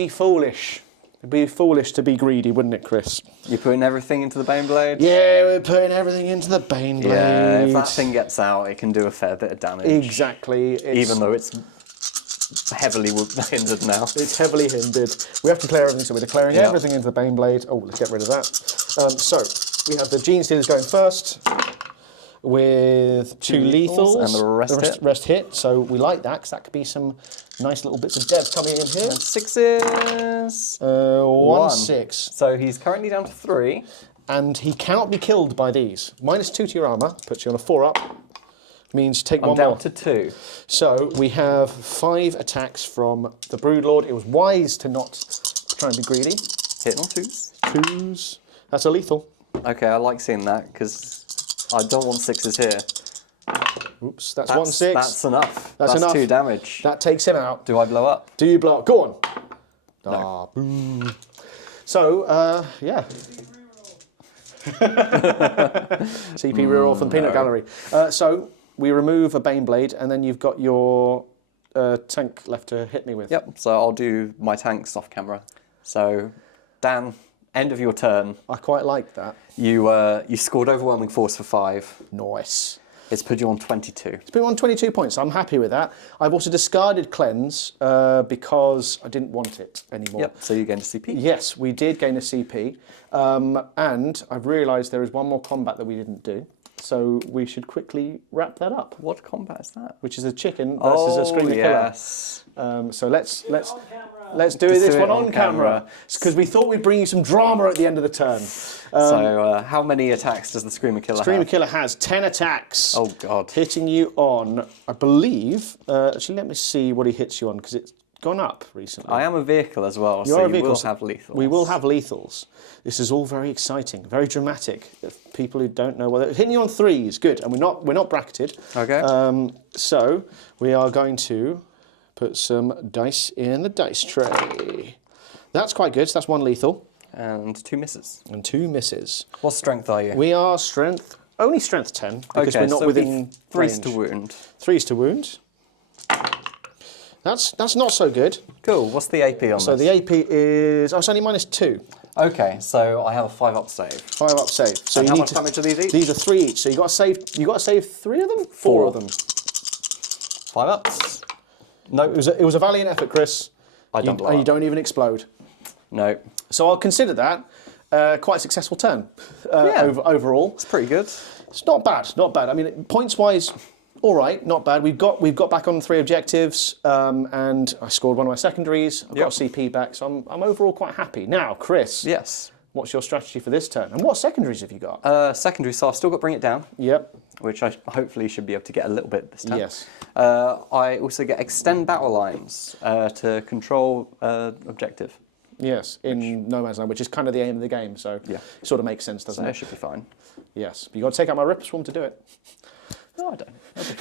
foolish. It'd be foolish to be greedy, wouldn't it, Chris? You're putting everything into the Baneblade? Yeah, we're putting everything into the Baneblade. Yeah, if that thing gets out, it can do a fair bit of damage. Exactly. Even though it's heavily hindered now. It's heavily hindered. We have to clear everything, so we're declaring everything into the Baneblade. Oh, let's get rid of that. So, we have the Genestealers going first with 2 lethals. And the rest hit. So we like that, because that could be some nice little bits of dev coming in here. And 6s. 1 6. So he's currently down to 3. And he cannot be killed by these. -2 to your armour, puts you on a 4-up. Means take 1 I'm down more. to 2. So we have 5 attacks from the Broodlord. It was wise to not try and be greedy. Hit on 2s. 2s. That's a lethal. Okay, I like seeing that, because I don't want 6s here. Oops, that's 1 6. That's enough. That's enough. 2 damage. That takes him out. Do I blow up? Do you blow up? Go on. No. Ah, boo. So, yeah. CP reroll from the peanut gallery. So we remove a Baneblade, and then you've got your tank left to hit me with. Yep, so I'll do my tanks off camera. So, Dan, end of your turn. I quite like that. You scored overwhelming force for 5. Nice. It's put you on 22. It's been on 22 points. I'm happy with that. I've also discarded Cleanse because I didn't want it anymore. Yep, so you gained a CP. Yes, we did gain a CP. And I've realised there is one more combat that we didn't do. So we should quickly wrap that up. What combat is that? Which is a chicken versus a screamer yes. killer. So let's do this one on camera. Because we thought we'd bring you some drama at the end of the turn. So how many attacks does the screamer killer Screamer have? killer has 10 attacks. Oh god. Hitting you on, I believe. Actually, let me see what he hits you on because it's gone up recently. I am a vehicle as well, You so are a you vehicle, will so have lethals. We will have lethals. This is all very exciting, very dramatic. If people who don't know what hitting you on 3s, good, and we're not bracketed. Okay. So we are going to put some dice in the dice tray. That's quite good. So that's 1 lethal And 2 misses. and 2 misses. What strength are you? We are only strength 10 because okay, we're not so within 3s range. to wound. 3s to wound. That's not so good. Cool. What's the AP on So this? the AP is it's only -2. Okay, so I have a 5-up save. 5-up save. So And you how need much damage are these each? These are 3 each. So you got to save. You got to save 3 of them. 4 of them. 5-ups? No, it was a valiant effort, Chris. I don't blow And you up. don't even explode. No. So I'll consider that quite a successful turn Yeah. overall. It's pretty good. It's not bad. Not bad. I mean, points wise, all right, not bad. We've got back on 3 objectives, and I scored one of my secondaries. I've got a CP back, so I'm overall quite happy. Now, Chris. Yes. What's your strategy for this turn? And what secondaries have you got? Secondary, so I've still got to bring it down. Yep. Which I hopefully should be able to get a little bit this time. Yes. I also get extend battle lines to control objective. Yes, in No Man's Land, which is kind of the aim of the game, so Yeah. it sort of makes sense, doesn't So it? it should be fine. Yes, but you got to take out my Ripper Swarm to do it. No, I don't. That'll be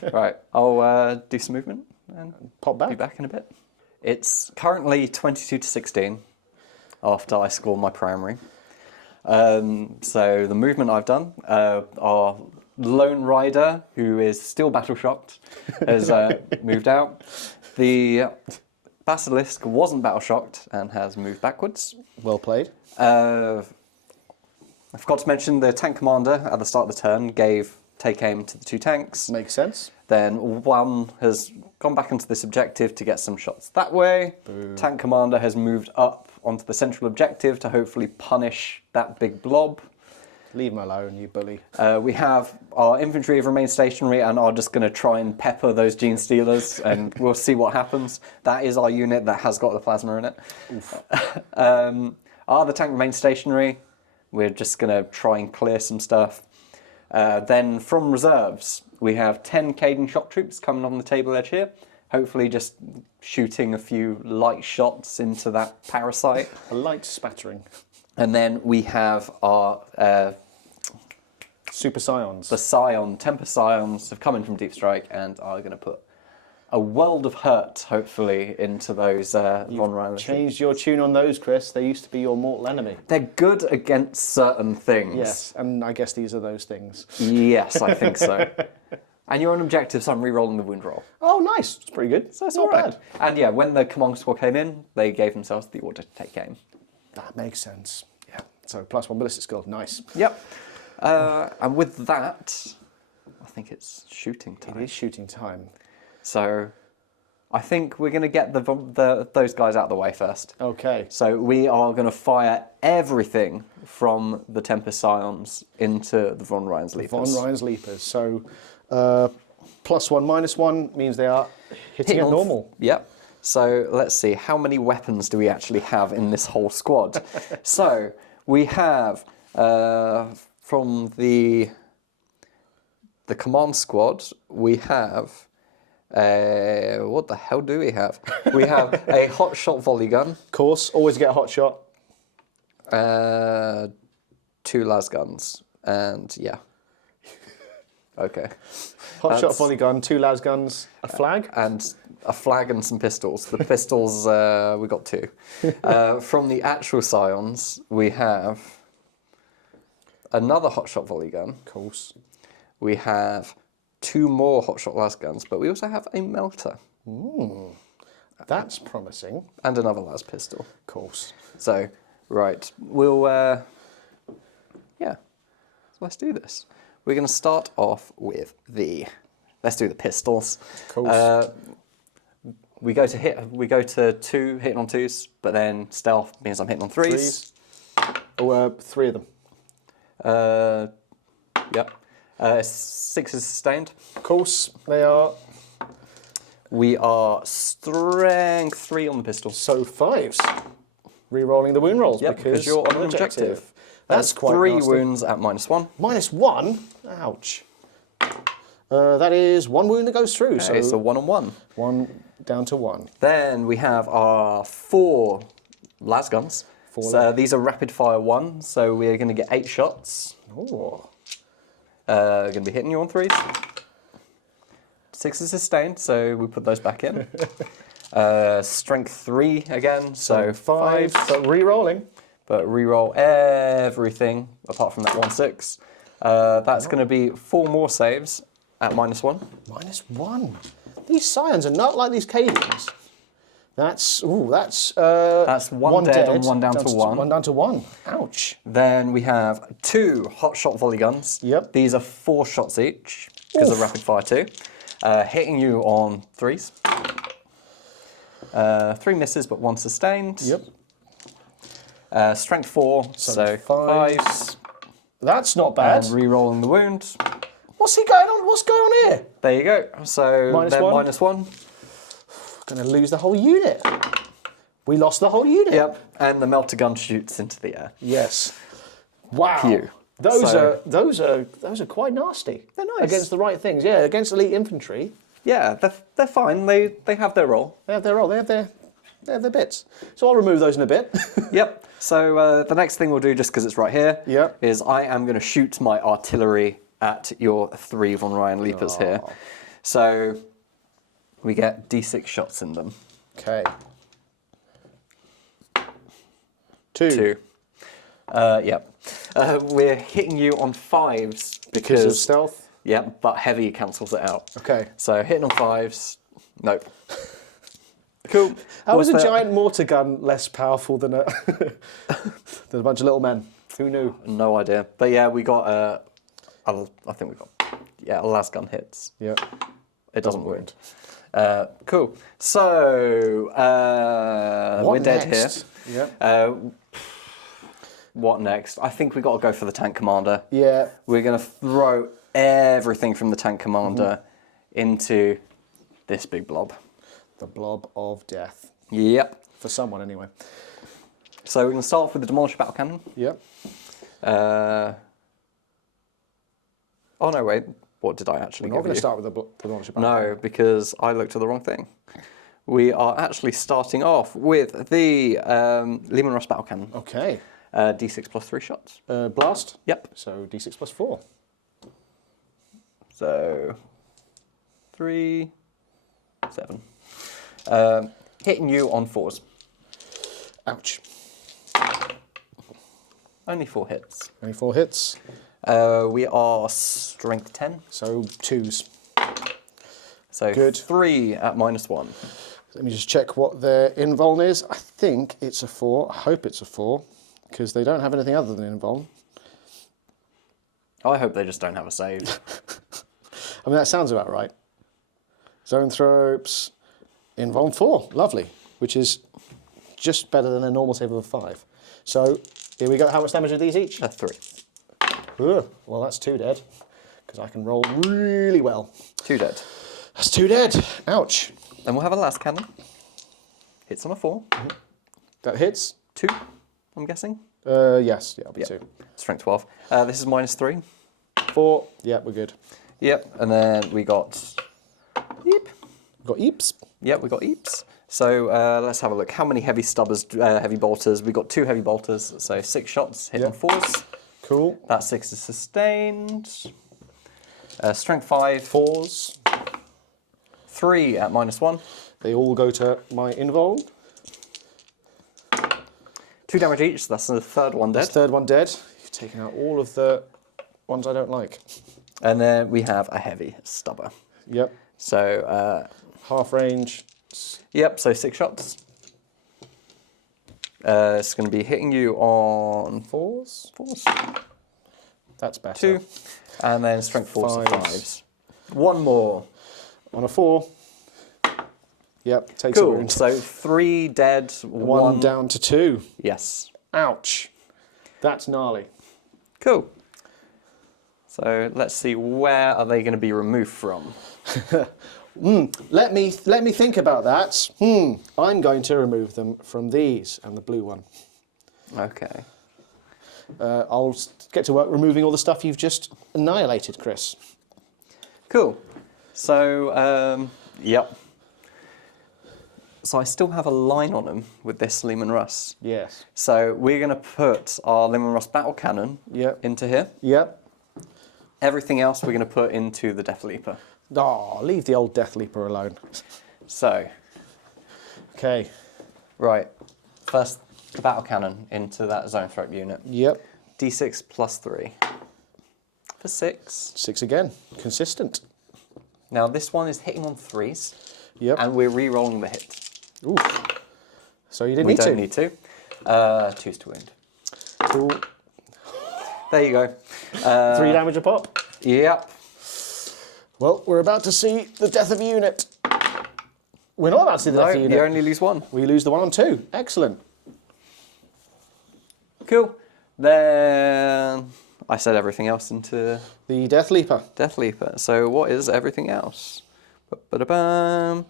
fine. Right, I'll do some movement and Pop be back. back in a bit. It's currently 22 to 16 after I score my primary. So the movement I've done, our Lone Rider, who is still battle shocked, has moved out. The Basilisk wasn't battle shocked and has moved backwards. Well played. I forgot to mention the tank commander at the start of the turn gave take aim to the 2 tanks. Makes sense. Then one has gone back into this objective to get some shots that way. Boo. Tank commander has moved up onto the central objective to hopefully punish that big blob. Leave him alone, you bully. We have our infantry have remained stationary and are just going to try and pepper those Genestealers, and we'll see what happens. That is our unit that has got the plasma in it. Our other tank remains stationary. We're just going to try and clear some stuff. Then from reserves, we have 10 Caden shock troops coming on the table edge here. Hopefully just shooting a few light shots into that parasite. A light spattering. And then we have our Super Scions. the Tempestus Scions have come in from Deep Strike and are going to put a world of hurt, hopefully, into those Von Ryan. Changed your tune on those, Chris. They used to be your mortal enemy. They're good against certain things. Yes, and I guess these are those things. Yes, I think so. And you're on objective, so I'm re-rolling the wound roll. Oh, nice. It's pretty good. So it's not all right. bad. And yeah, when the command squad came in, they gave themselves the order to take aim. That makes sense. Yeah. So +1 ballistic skill. Nice. Yep. And with that, I think it's shooting time. It is shooting time. So I think we're going to get those guys out of the way first. Okay. So we are going to fire everything from the Tempestus Scions into the Von Ryan's Leapers. Von Ryan's Leapers. So +1 -1 means they are hitting at on- normal. Yep. So let's see, how many weapons do we actually have in this whole squad? So we have from the command squad, we have what the hell do we have? We have a hot shot volley gun, Of course, always get a hot shot. 2 las guns, and yeah. Okay. Hot shot That's- volley gun, 2 las guns, a flag. And a flag and some pistols. The pistols, we got 2. From the actual Scions, we have another hotshot volley gun. Of course. We have 2 more hotshot las guns, but we also have a melter That's promising. and another las pistol. Of course. So, right, we'll, yeah, so let's do this. We're going to start off with let's do the pistols. Of course. We go to 2 hitting on 2s, but then stealth means I'm hitting on 3s. Oh, 3 of them. Yep. 6 is sustained. Of course, they are. We are strength 3 on the pistol. So 5s. Re-rolling the wound rolls because you're on an objective. That's quite 3 nasty. wounds at -1. -1? Ouch. That is 1 wound that goes through. Okay, so 1 on 1. 1 down to 1. Then we have our 4 lasguns. So these are rapid fire 1, so we're going to get 8 shots. Oh. Going to be hitting you on 3s. 6 is sustained, so we put those back in. Strength 3 again, so 5. But re-rolling. But re-roll everything apart from that 1/6. That's going to be 4 more saves at -1. -1. These Scions are not like these Cadians. That's one dead and 1 down to 1. 1 down to 1. Ouch. Then we have 2 hot shot volley guns. Yep. These are 4 shots each because of rapid fire 2. Hitting you on 3s. 3 misses but 1 sustained. Yep. Strength 4, so 5s. That's not bad. And re-rolling the wound. What's going on? What's going on here? There you go. So they're -1. Going to lose the whole unit. We lost the whole unit. Yep. And the melter gun shoots into the air. Yes. Wow. Pew. Those are quite nasty. They're nice. Against the right things. Yeah, against elite infantry. Yeah, they're fine. They have their role. They have their role. They have their bits. So I'll remove those in a bit. Yep. So the next thing we'll do, just because it's right here, is I am going to shoot my artillery at your 3 Von Ryan Leapers here. So we get D6 shots in them. Okay. 2. Yep. We're hitting you on 5s Because of stealth? Yep, but heavy cancels it out. Okay. So hitting on 5s, nope. Cool. How is a giant mortar gun less powerful than a than a bunch of little men? Who knew? No idea. But yeah, we got I think we got a last gun hits. Yeah. It doesn't wound. Cool. So we're dead next? here. Yeah. What next? I think we got to go for the tank commander. Yeah. We're going to throw everything from the tank commander into this big blob. The blob of death. Yep. For someone, anyway. So we're going to start off with the Demolisher Battle Cannon. Yep. Oh no, wait. What did I actually We're not give going to you? start with the Demolisher Battle No, because I looked at the wrong thing. We are actually starting off with the Leman Russ Battle Cannon. Okay. D6 plus 3 shots. Blast? Yep. So D6 plus 4. So 3, 7. Hitting you on 4s. Ouch. Only 4 hits. Only 4 hits. We are strength 10. So 2s. So Good. 3 at -1. Let me just check what their invuln is. I think it's a 4. I hope it's a 4, because they don't have anything other than invuln. I hope they just don't have a save. I mean, that sounds about right. Zoanthropes, invuln 4. Lovely. Which is just better than a normal save of a 5. So, here we go. How much damage are these each? 3. Ugh, well, that's 2 dead, because I can roll really well. 2 dead. That's 2 dead. Ouch. Then we'll have a last cannon. Hits on a 4. That hits? 2, I'm guessing. Yes, yeah, it'll be 2. Strength 12. This is -3. 4. Yeah, we're good. Yep, and then we got Eep. We've got Eeps. Yep, we got Eeps. So let's have a look. How many heavy stubbers, heavy bolters? We got 2 heavy bolters, so 6 shots, hit on 4s. Cool. That 6 is sustained. Strength 5. 4s. 3 at -1. They all go to my invuln. 2 damage each, so that's the 3rd one dead. That's 3rd one dead. You've taken out all of the ones I don't like. And then we have a heavy stubber. Yep. So, Half range. yep, so 6 shots. It's going to be hitting you on 4s. 4s. That's better. 2. And then strength 4, so 5s. 5s. 1 more. On a 4. Yep, takes a Cool, wound. so 3 dead, 1 down to 2. Yes. Ouch. That's gnarly. Cool. So let's see, where are they going to be removed from? Let me think about that. I'm going to remove them from these and the blue one. Okay. I'll get to work removing all the stuff you've just annihilated, Chris. Cool. So, yep. So I still have a line on them with this Leman Russ. Yes. So we're going to put our Leman Russ Battle Cannon into here. Yep. Everything else we're going to put into the Deathleaper. Oh, leave the old Deathleaper alone. So. Okay. Right. First, the Battle Cannon into that Zoanthrope unit. Yep. D6 plus 3. For 6. 6 again. Consistent. Now this one is hitting on 3s. Yep. And we're re-rolling the hit. Oof. So you didn't We need to? don't need to. 2's to wound. Cool. There you go. 3 damage a pop. Yep. Well, we're about to see the death of a unit. We're not about to see the death of a No, unit. you only lose 1. We lose the 1 on 2. Excellent. Cool. Then I said everything else into The Deathleaper. Deathleaper. So what is everything else? Ba-da-bam.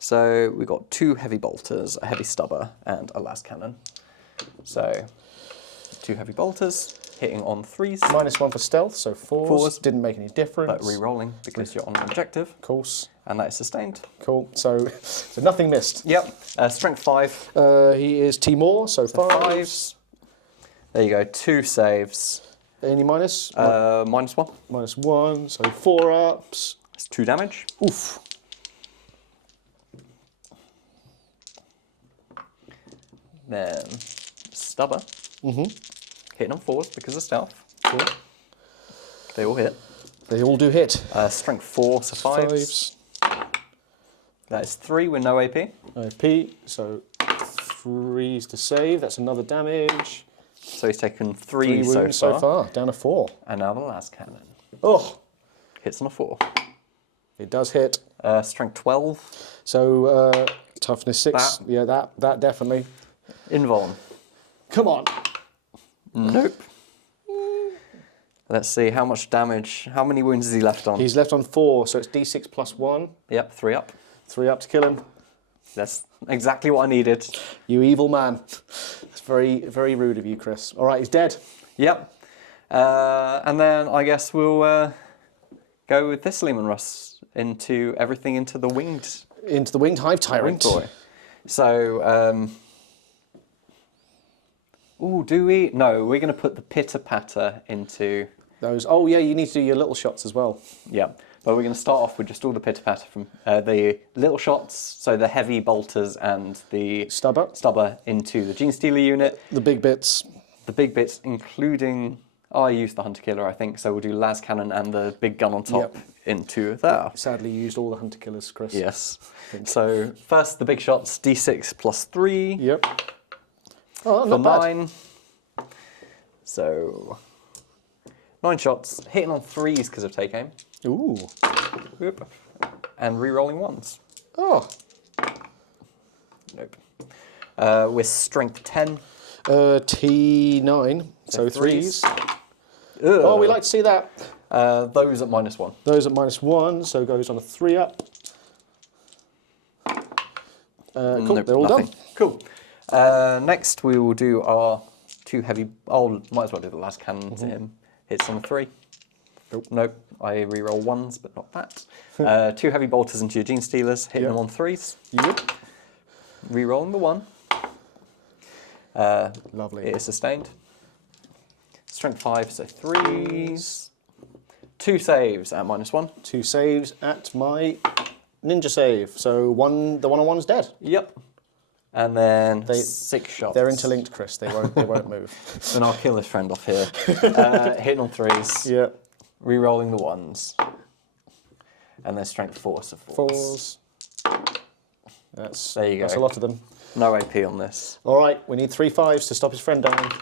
So we got 2 heavy bolters, a heavy stubber, and a lascannon. So 2 heavy bolters hitting on 3s. -1 for stealth, so 4s. 4s. Didn't make any difference. But re-rolling because you're on an objective. Of course. And that is sustained. Cool. So nothing missed. Yep. Strength 5. He is Timor, so 5s. There you go. 2 saves. Any minus? -1. -1, so 4 ups. It's 2 damage. Oof. Then stubber. Hitting on 4s because of stealth. Cool. They all hit. They all do hit. Strength 4, so 5s. That is 3 with no AP. OP, so 3s to save. That's another damage. So he's taken 3 3 wounds so far. Down to 4. And now the lascannon. Oh, Hits on a 4. it does hit. Strength 12. So toughness 6. That. Yeah, that definitely. Invuln. Come on. Nope. Let's see how much damage. How many wounds is he left on? He's left on 4, so it's D6 plus 1. Yep, 3 up. 3 up to kill him. That's exactly what I needed. You evil man. It's very, very rude of you, Chris. All right, he's dead. Yep. And then I guess we'll go with this Leman Russ into everything into the winged. Into the Winged Hive Tyrant. Winged boy. So, ooh, do we? No, we're going to put the pitter patter into. Those. Oh yeah, you need to do your little shots as well. Yeah, but we're going to start off with just all the pitter patter from the little shots, so the heavy bolters and the Stubber. into the Genestealer unit. The big bits. The big bits, including. Oh, I used the Hunter Killer, I think, so we'll do lascannon and the big gun on top into there. Sadly, you used all the Hunter Killers, Chris. Yes. So first the big shots, D6 plus 3. Yep. Oh, For not bad. 9. So 9 shots, hitting on 3s because of take aim. Ooh. Whoop. And re-rolling 1s. Oh. Nope. With strength 10. T9. So 3s. Ugh. Oh, we like to see that. Those at -1. Those at -1, so goes on a 3 up. Cool, Nope, they're all nothing. done. Cool. Next we will do our 2 heavy. Oh, might as well do the last cannon to him. Hits on a 3. Nope. I re-roll 1s, but not that. 2 heavy bolters into your Genestealers, hitting them on 3s. Yep. Re-rolling the 1. Lovely. It is sustained. Strength 5, so 3s. 2 saves at -1. 2 saves at my ninja save. So the 1-on-1's dead. Yep. And then 6 shots. They're interlinked, Chris. They won't move. Then I'll kill this friend off here. Hitting on 3s. Yeah. Re-rolling the 1s. And then strength 4, so 4s. 4s. There you go. That's a lot of them. No AP on this. All right, we need 3 5s to stop his friend dying.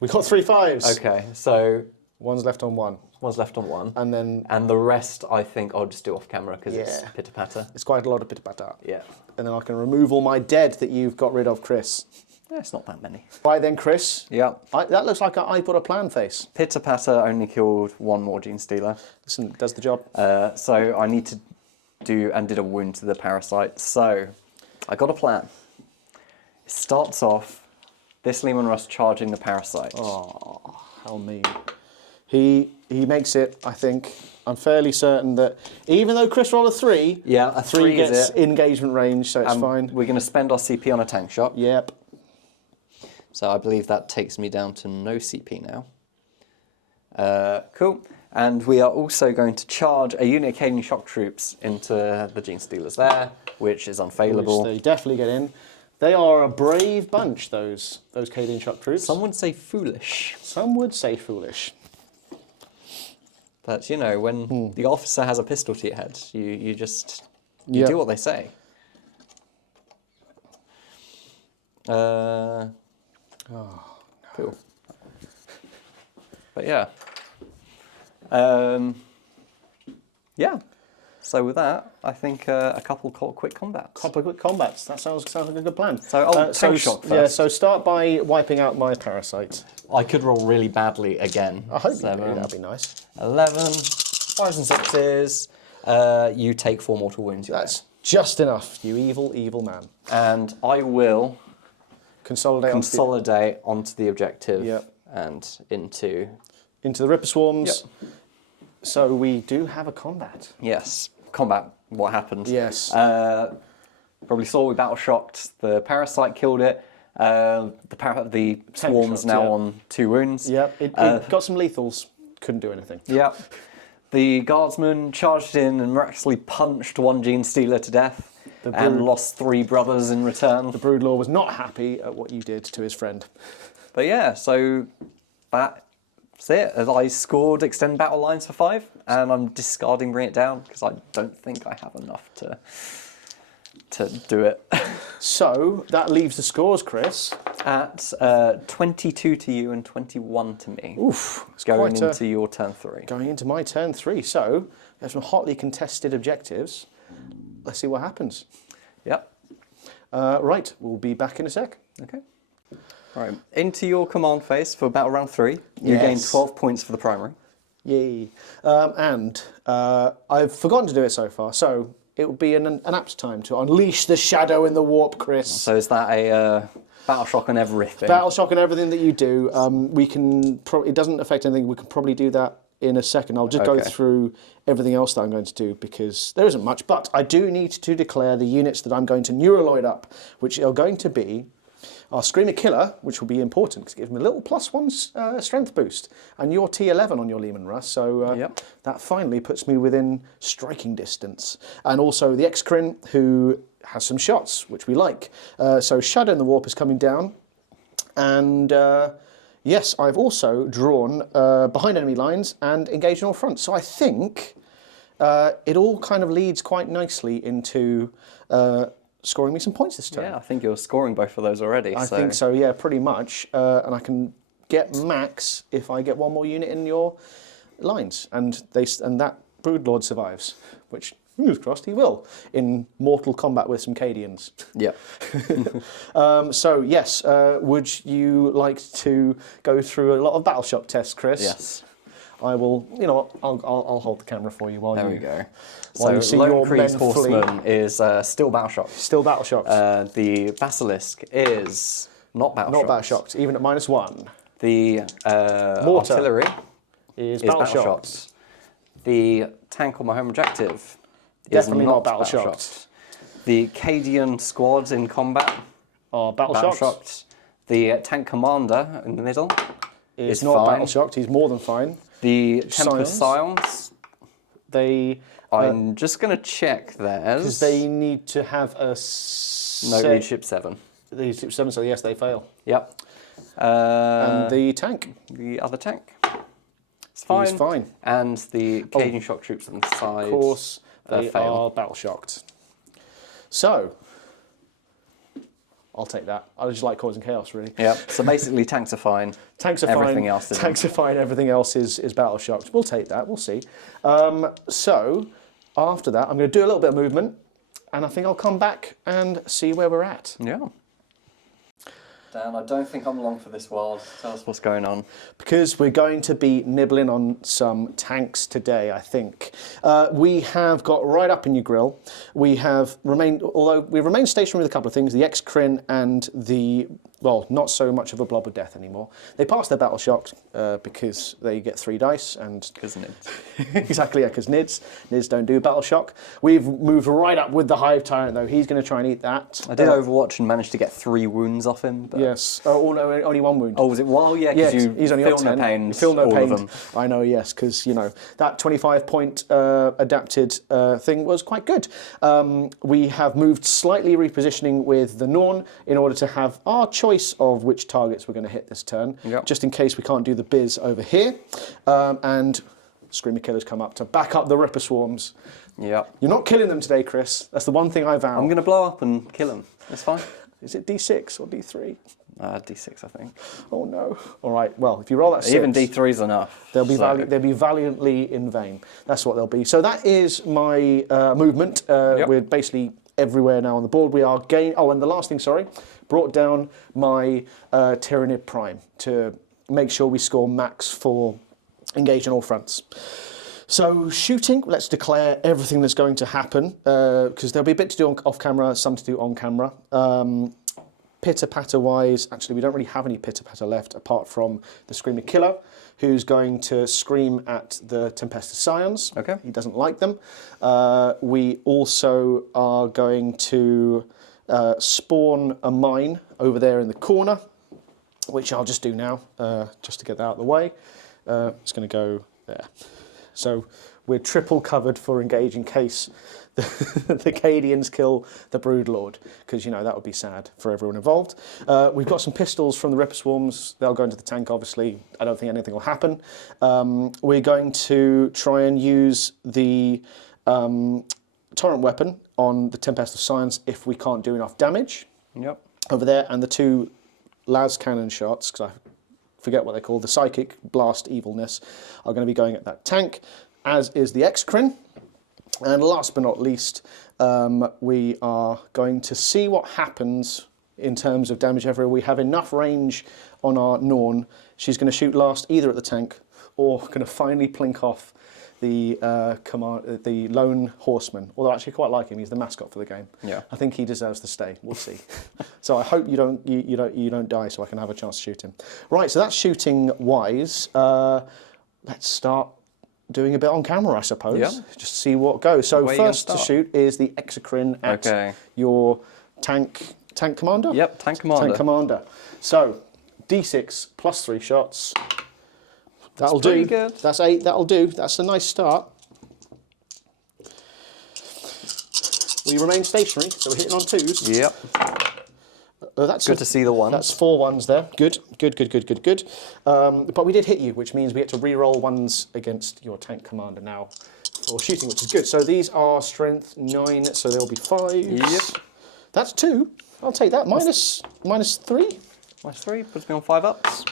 We got 3 5s. Okay, so 1's left on 1. 1's left on 1. And the rest, I think I'll just do off camera because it's Yeah. pitter-patter. it's quite a lot of pitter-patter. Yeah. And then I can remove all my dead that you've got rid of, Chris. It's not that many. Right then, Chris. Yeah. That looks like I've got a plan face. Pitter Patter only killed one more Genestealer. Listen, does the job. So I need to did a wound to the parasite. So I got a plan. It starts off this Leman Russ charging the parasite. Oh, how mean. He makes it, I think. I'm fairly certain that even though Chris rolled a 3, Yeah, a 3 gets is it. engagement range, so it's fine. We're going to spend our CP on a tank shot. Yep. So I believe that takes me down to no CP now. Cool. And we are also going to charge a unit of Canadian shock troops into the Genestealers there, which is unfailable. Which they definitely get in. They are a brave bunch, those Canadian shock troops. Some would say foolish. Some would say foolish. But, you know, when the officer has a pistol to your head, you Yep. do what they say. Cool. But yeah. Yeah. So with that, I think a couple quick combats. Couple of quick combats. That sounds like a good plan. So, tank shock first. Yeah, so start by wiping out my parasites. I could roll really badly again. I hope you do. 7, That'd be nice. 11, 5s and 6s. You take 4 mortal wounds. That's just enough, you evil, evil man. And I will Consolidate onto the objective. Yep. And into into the Ripper Swarms. Yep. So we do have a combat. Yes, combat. What happened? Yes. Probably saw we battle shocked. The parasite killed it. The swarm's shocked, now yeah. on 2 wounds. Yep. It got some lethals. Couldn't do anything. Yep. The guardsman charged in and miraculously punched 1 Genestealer to death and lost 3 brothers in return. The Broodlord was not happy at what you did to his friend. But yeah, so that's it. I scored extend battle lines for 5, and I'm discarding bring it down because I don't think I have enough to do it. So that leaves the scores, Chris. At 22 to you and 21 to me. Oof. It's Going quite into your turn 3. Going into my turn 3. So we have some hotly contested objectives. Let's see what happens. Yep. Right, we'll be back in a sec. Okay. Right. Into your command phase for battle round 3. You gain 12 points for the primary. Yay. And I've forgotten to do it so far, so it would be an apt time to unleash the shadow in the warp, Chris. So is that a battle shock on everything? Battle shock and everything that you do. We can. It doesn't affect anything. We can probably do that in a second. I'll just go through everything else that I'm going to do because there isn't much. But I do need to declare the units that I'm going to Neuroloid up, which are going to be our Screamer Killer, which will be important because it gives me a little +1 strength boost, and your T11 on your Leman Russ. So that finally puts me within striking distance. And also the Excrin, who has some shots, which we like. So Shadow in the Warp is coming down. And yes, I've also drawn behind enemy lines and engaged on all fronts. So I think it all kind of leads quite nicely into scoring me some points this turn. Yeah, I think you're scoring both of those already. I think so, yeah, pretty much. And I can get max if I get 1 more unit in your lines. And that Broodlord survives, which, fingers crossed, he will, in mortal combat with some Cadians. Yeah. So, yes, would you like to go through a lot of battle shock tests, Chris? Yes. I will, you know what, I'll hold the camera for you while There you... we go. While So you see Lone your Creed's men flee. Horseman is still battle shocked. Still battle shocked. The Basilisk is not battle Not shocked. battle shocked, even at -1. The Mortar artillery is is battle shocked. The tank on my home objective Definitely is not not battle battle shocked. shocked. The Cadian squads in combat Are battle battle shocked. shocked. The tank commander in the middle Is is not fine. battle shocked, he's more than fine. The Tempestus Scions. They... I'm just going to check theirs. Because they need to have a... No, leadership 7. Leadership 7, so yes, they fail. Yep. And the tank. The other tank. It's fine. He's fine. And the Cajun shock troops on the side. Of course, they fail. are battle shocked. So, I'll take that. I just like causing chaos, really. Yep. So basically, tanks are fine. Tanks are Everything fine. else isn't. Tanks are fine. Everything else is battle shocked. We'll take that. We'll see. So, after that, I'm going to do a little bit of movement, and I think I'll come back and see where we're at. Yeah. Dan, I don't think I'm long for this world. Tell us what's going on. Because we're going to be nibbling on some tanks today, I think. We have got right up in your grill. We have remained, although we've remained stationary with a couple of things, the X-Crin and the, well, not so much of a blob of death anymore. They pass their battle shock because they get 3 dice and... Because nids. Exactly, yeah, because nids don't do battle shock. We've moved right up with the Hive Tyrant, though. He's going to try and eat that. I did Overwatch and managed to get 3 wounds off him. But... Yes. Oh, no, only 1 wound. Oh, was it? Well, yeah, because he's only feel got no 10. pain. You feel no all pain. of them. I know, yes, because, you know, that 25-point adapted thing was quite good. We have moved slightly repositioning with the Norn in order to have our choice of which targets we're going to hit this turn, just in case we can't do the biz over here. And Screamer Killers come up to back up the Ripper Swarms. Yeah. You're not killing them today, Chris. That's the one thing I vow. I'm going to blow up and kill him. That's fine. Is it D6 or D3? D6, I think. Oh no. All right, well, if you roll that 6... Even D3 is enough. They'll be valiantly in vain. That's what they'll be. So that is my movement. We're basically everywhere now on the board. We are Oh, and the last thing, sorry, brought down my Tyranid Prime to make sure we score max for engage on all fronts. So shooting, let's declare everything that's going to happen, because there'll be a bit to do off camera, some to do on camera. Pitter-patter wise, actually we don't really have any pitter-patter left apart from the Screamer Killer, who's going to scream at the Tempestus Scions. Okay. He doesn't like them. We also are going to spawn a mine over there in the corner, which I'll just do now, just to get that out of the way. It's going to go there. So we're triple covered for engage in case the Cadians kill the Broodlord, because, you know, that would be sad for everyone involved. We've got some pistols from the Ripper Swarms. They'll go into the tank, obviously. I don't think anything will happen. We're going to try and use the torrent weapon on the Tempestus Scions if we can't do enough damage. Yep. Over there, and the 2 lascannon shots, because I forget what they're called, the psychic blast evilness, are going to be going at that tank, as is the X-Crin. And last but not least, we are going to see what happens in terms of damage everywhere. We have enough range on our Norn. She's going to shoot last either at the tank or going to finally plink off the the lone horseman. Although I actually quite like him. He's the mascot for the game. Yeah. I think he deserves to stay. We'll see. So I hope you don't die, so I can have a chance to shoot him. Right. So that's shooting wise. Let's start doing a bit on camera, I suppose. Yeah. Just see what goes. So Where first to shoot is the X-Crin at your tank commander? Yep, tank commander. Tank commander. So D6 plus 3 shots. That'll do. Pretty good. That's 8, that'll do. That's a nice start. We remain stationary, so we're hitting on 2s. Yep. That's good to see the ones. That's 4 ones there. Good. But we did hit you, which means we get to re-roll 1s against your tank commander now for shooting, which is good. So these are strength 9, so they'll be 5s. Yep. That's 2. I'll take that. Minus 3. Minus 3 puts me on 5 ups.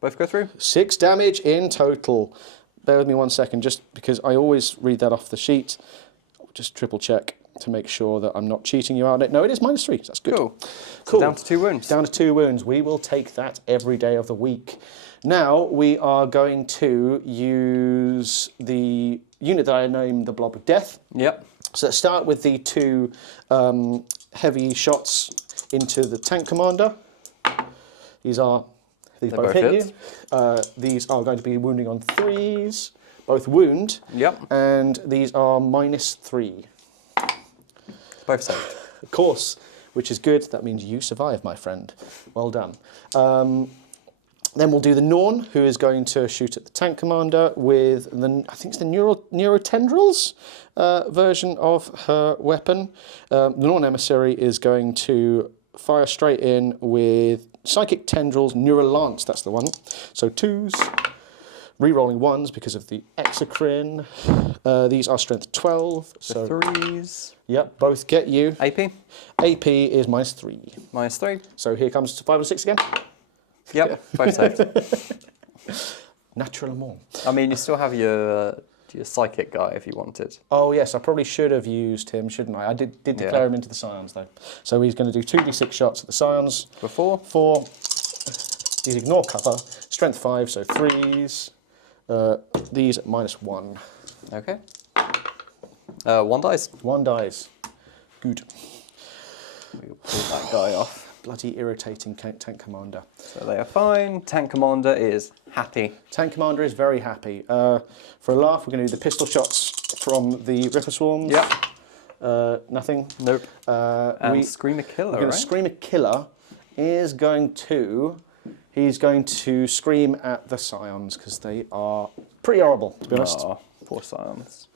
Both go through. 6 damage in total. Bear with me 1 second, just because I always read that off the sheet. Just triple check to make sure that I'm not cheating you out. No, it is minus 3. So that's good. Cool. So down to 2 wounds. Down to 2 wounds. We will take that every day of the week. Now we are going to use the unit that I named the Blob of Death. Yep. So let's start with the 2 heavy shots into the tank commander. These both hit you. These are going to be wounding on 3s. Both wound. Yep. And these are minus 3. Both saved. Of course, which is good. That means you survive, my friend. Well done. Then we'll do the Norn, who is going to shoot at the tank commander with I think it's the Neurotyrant version of her weapon. The Norn Emissary is going to fire straight in with Psychic Tendrils, Neurolance, that's the one. So 2s, re-rolling 1s because of the X-Crin. These are strength 12. So 3s. Yep, both get you. AP? AP is minus 3. Minus 3. So here comes to 5 and 6 again. Yep, both saved. Naturellement. I mean, you still have your to your psychic guy if you wanted. Oh yes, I probably should have used him, shouldn't I? I did declare him into the Scions though. So he's going to do 2d6 shots at the Scions. For 4? 4. These ignore cover. Strength 5, so 3s. These at -1. Okay. 1 dice. 1 dice. Good. We'll pull that guy off. Bloody irritating tank commander. So they are fine. Tank commander is happy. Tank commander is very happy. For a laugh, we're going to do the pistol shots from the Ripper Swarms. Yep. Nothing. Nope. And Screamer Killer, We're going to right? Screamer Killer is going to... He's going to scream at the Scions because they are pretty horrible, to be honest. Oh, poor Scions.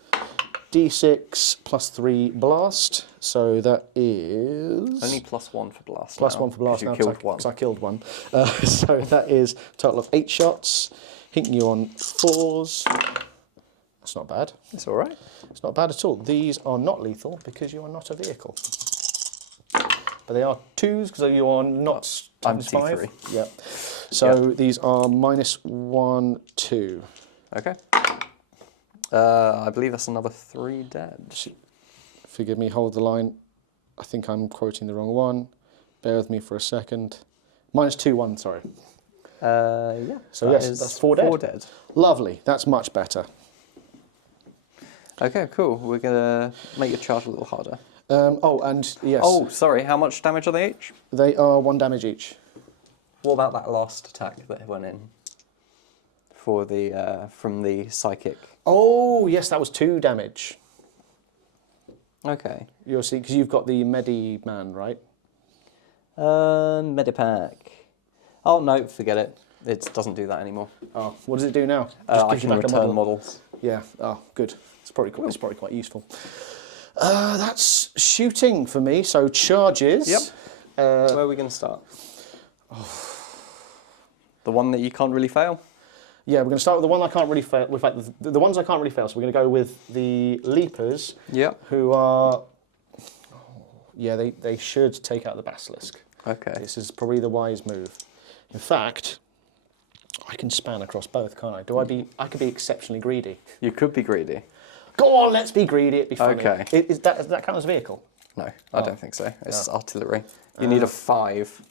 D6 +3 blast, so that is... Only +1 for blast. +1 for blast now, you killed one. because I killed one. So that is a total of 8 shots, hitting you on 4s. That's not bad. It's all right. It's not bad at all. These are not lethal because you are not a vehicle. But they are 2s because you are not I'm times 5. T3. Yeah. So these are -1, 2. Okay. I believe that's another 3 dead. Forgive me, hold the line. I think I'm quoting the wrong one. Bear with me for a second. -2, 1, sorry. Yeah. So yes, that's 4 dead. 4 dead. Lovely, that's much better. Okay, cool. We're gonna make your charge a little harder. Oh, and yes, Oh, sorry. How much damage are they each? they are 1 damage each. What about that last attack that went in for the from the psychic? Oh, yes, that was 2 damage. Okay. You'll see, because you've got the Medi-Man, right? Medipack. Oh no, forget it. It doesn't do that anymore. Oh, what does it do now? I gives you can back a return models. Yeah. Oh, good. It's probably cool. It's probably quite useful. That's shooting for me. So charges. Yep. Where are we going to start? The one that you can't really fail? Yeah, we're going to start with the one I can't really fail. In fact, the ones I can't really fail. So we're going to go with the Leapers. Yep. Who are... Yeah, they should take out the Basilisk. Okay. This is probably the wise move. In fact, I can span across both, can't I? I could be exceptionally greedy. You could be greedy. Go on, let's be greedy. It'd be funny. Okay. Does that count as a vehicle? No, I don't think so. It's artillery. You need a 5.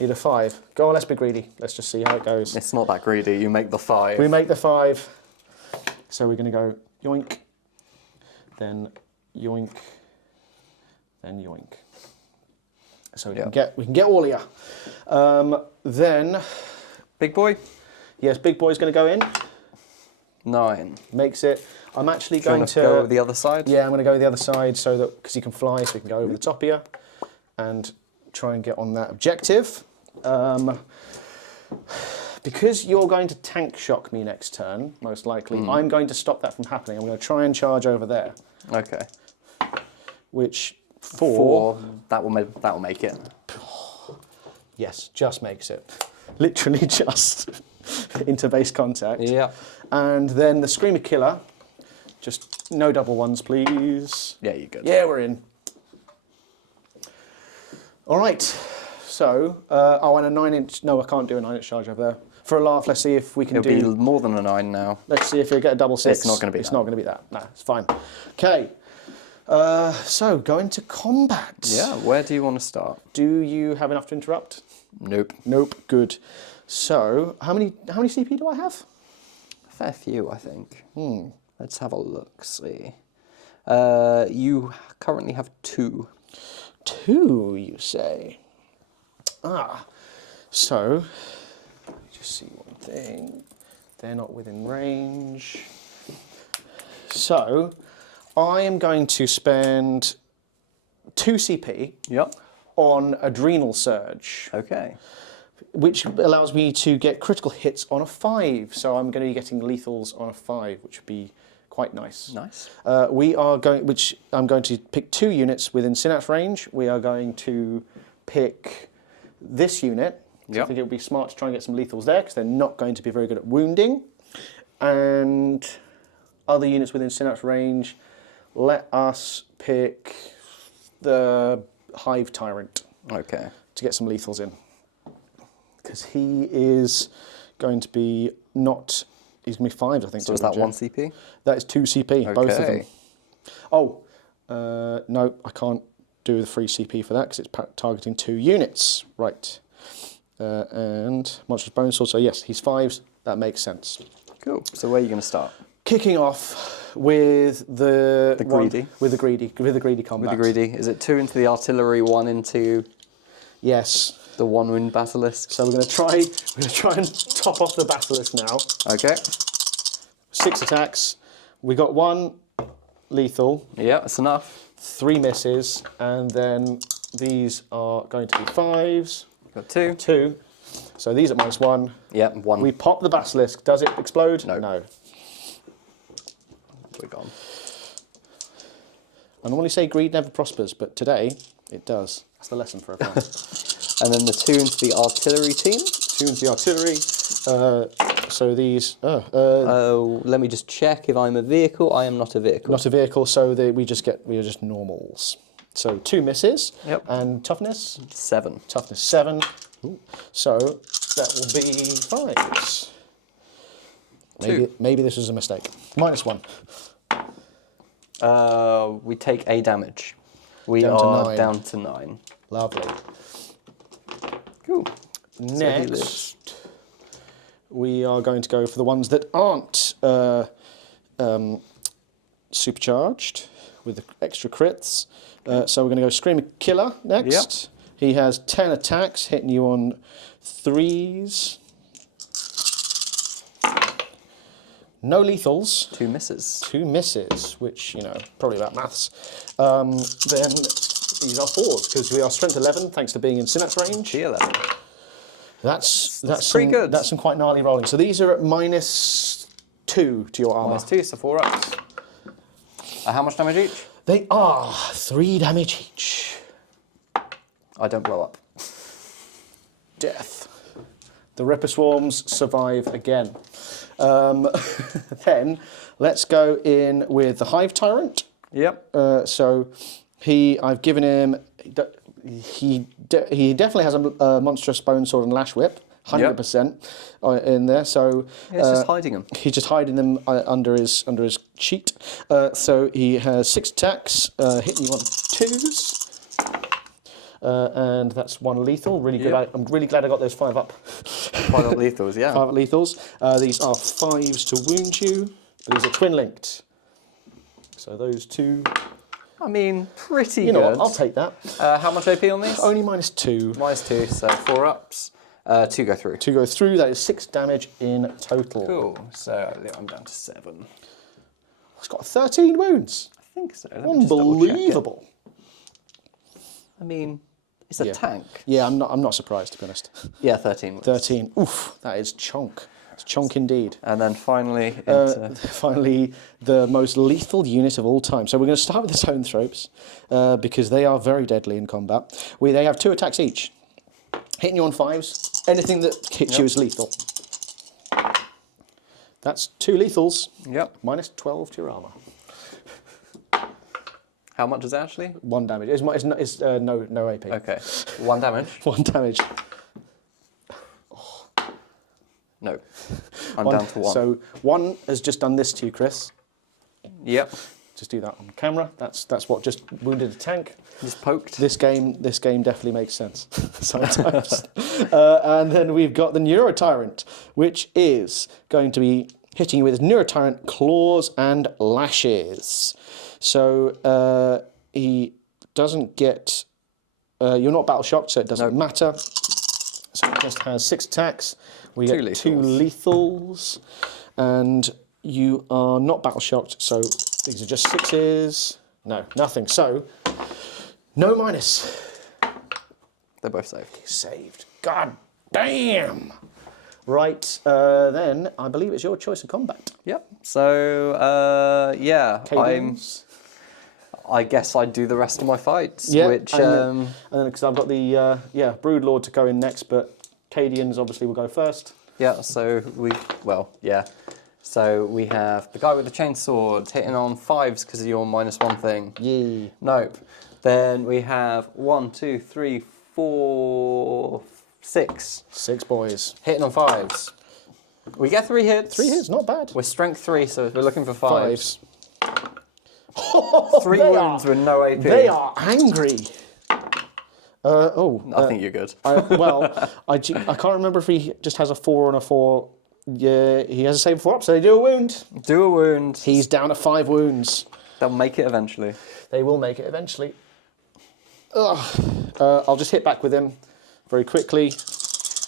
Need a 5. Go on, let's be greedy. Let's just see how it goes. It's not that greedy. You make the 5. We make the 5. So we're going to go yoink, then yoink, then yoink. So we can get all of you. Then Big boy? yes, big boy's going to go in. 9. Makes it. I'm actually Do you going want to go over the other side? Yeah, I'm going to go the other side so that because he can fly, so he can go over the top of you and try and get on that objective. Because you're going to tank shock me next turn, most likely, I'm going to stop that from happening. I'm going to try and charge over there. Okay. Which 4. That will make it. Yes, just makes it. Literally just into base contact. Yeah. And then the Screamer Killer, just no double ones, please. Yeah, you're good. Yeah, we're in. All right. So, and a 9-inch. No, I can't do a 9-inch charge over there. For a laugh, let's see if we can It'll be more than a 9 now. Let's see if we get a double 6. It's not going to be It's that. not going to be that. No, it's fine. Okay. So, going to combat. Yeah, where do you want to start? Do you have enough to interrupt? Nope. Nope. Good. So, how many CP do I have? Fair few, I think. Let's have a look, see. You currently have 2. 2, you say? So, just see one thing. They're not within range. So, I am going to spend 2 CP Yep. on Adrenal Surge, Okay. which allows me to get critical hits on a 5. So I'm going to be getting lethals on a 5, which would be quite nice. Nice. I'm going to pick 2 units within synapse range. We are going to pick this unit. So I Yep. think it would be smart to try and get some lethals there because they're not going to be very good at wounding. And other units within synapse range, let us pick the Hive Tyrant Okay. to get some lethals in. Because he is going to be not He's going to be 5s, I think. So is that 1 CP? That is 2 CP, both of them. Okay. Oh, no, I can't do the free CP for that because it's targeting 2 units. Right. And Monstrous Bone Sword, so yes, he's 5s. That makes sense. Cool. So where are you going to start? Kicking off with the greedy. With the greedy combat. With the greedy. Is it 2 into the artillery, 1 into Yes. the 1-wound basilisk? So we're going to try and top off the basilisk now. Okay. 6 attacks. We got 1 lethal. Yeah, that's enough. 3 misses, and then these are going to be 5s. Got 2. 2. So these are -1. Yeah, 1. We pop the basilisk. Does it explode? No. No. We're gone. I normally say greed never prospers, but today it does. That's the lesson for everyone. And then the 2 into the artillery team. 2 into the artillery. So these. Let me just check if I'm a vehicle. I am not a vehicle. Not a vehicle, so we are just normals. So 2 misses. Yep. And toughness. 7. Toughness 7. Ooh. So that will be 5s. Maybe this was a mistake. -1. We take a damage. We Down to are 9. down to 9. Lovely. Cool. Next, we are going to go for the ones that aren't supercharged with the extra crits. So we're going to go Screamer Killer next. Yep. He has 10 attacks, hitting you on 3s. No lethals. 2 misses. 2 misses, which, probably about maths. Then these are 4s, because we are strength 11, thanks to being in Synapse range. G11. That's pretty good. That's some quite gnarly rolling. So these are at -2 to your armour. -2, so 4 ups. How much damage each? They are 3 damage each. I don't blow up. Death. The Ripper Swarms survive again. Then let's go in with the Hive Tyrant. Yep. So I've given him. He definitely has a monstrous bone sword and lash whip, 100% in there. So Yeah, it's just hiding them. He's just hiding them under his sheet. So he has 6 attacks, hitting you on 2s. And that's 1 lethal. Really good. Yep. I'm really glad I got those 5 up. 5 up lethals, yeah. 5 lethals. These are 5s to wound you. But these are twin linked. So those 2. I mean, pretty You know good. what? I'll take that. How much AP on these? Only -2. -2, so 4 ups. 2 go through. 2 go through. That is 6 damage in total. Cool. So I'm down to 7. It's got 13 wounds. I think so. Let me just double check it. Unbelievable. I mean, it's a tank. Yeah, I'm not surprised, to be honest. Yeah, 13 wounds. 13. Oof, that is chonk. It's chonk indeed. And then finally, into... Finally, the most lethal unit of all time. So we're going to start with the Zoanthropes, because they are very deadly in combat. They have 2 attacks each. Hitting you on 5s. Anything that hits you is lethal. That's 2 lethals. Yep. -12 to your armour. How much is it actually? 1 damage. It's no AP. Okay. 1 damage? 1 damage. No. I'm down to 1. So 1 has just done this to you, Chris. Yep. Just do that on camera. That's what just wounded a tank. Just poked. This game definitely makes sense sometimes. And then we've got the Neurotyrant, which is going to be hitting you with his Neurotyrant claws and lashes. So he doesn't get. You're not battle shocked, so it doesn't matter. So it just has 6 attacks. We get 2 lethals, and you are not battle shocked. So these are just 6s. No, nothing. So no minus. They're both saved. Saved. God damn. Right, then I believe it's your choice of combat. Yep. So yeah, Cadence. I guess I do the rest of my fights. Yeah, Which and then because I've got the Broodlord to go in next, but Cadians obviously will go first. yeah. So So we have the guy with the chainsword hitting on 5s because of your -1 thing. Yeah. Nope. Then we have 1, 2, 3, 4, 6 6 boys. hitting on 5s. We get 3 hits. 3 hits, not bad. We're strength 3, so we're looking for 5s. 5s. 3 wounds with no AP. They are angry. I think you're good. I can't remember if he just has a 4 and a 4. Yeah, he has a save 4 up, so they do a wound. Do a wound. He's down to 5 wounds. They'll make it eventually. They will make it eventually. I'll just hit back with him very quickly.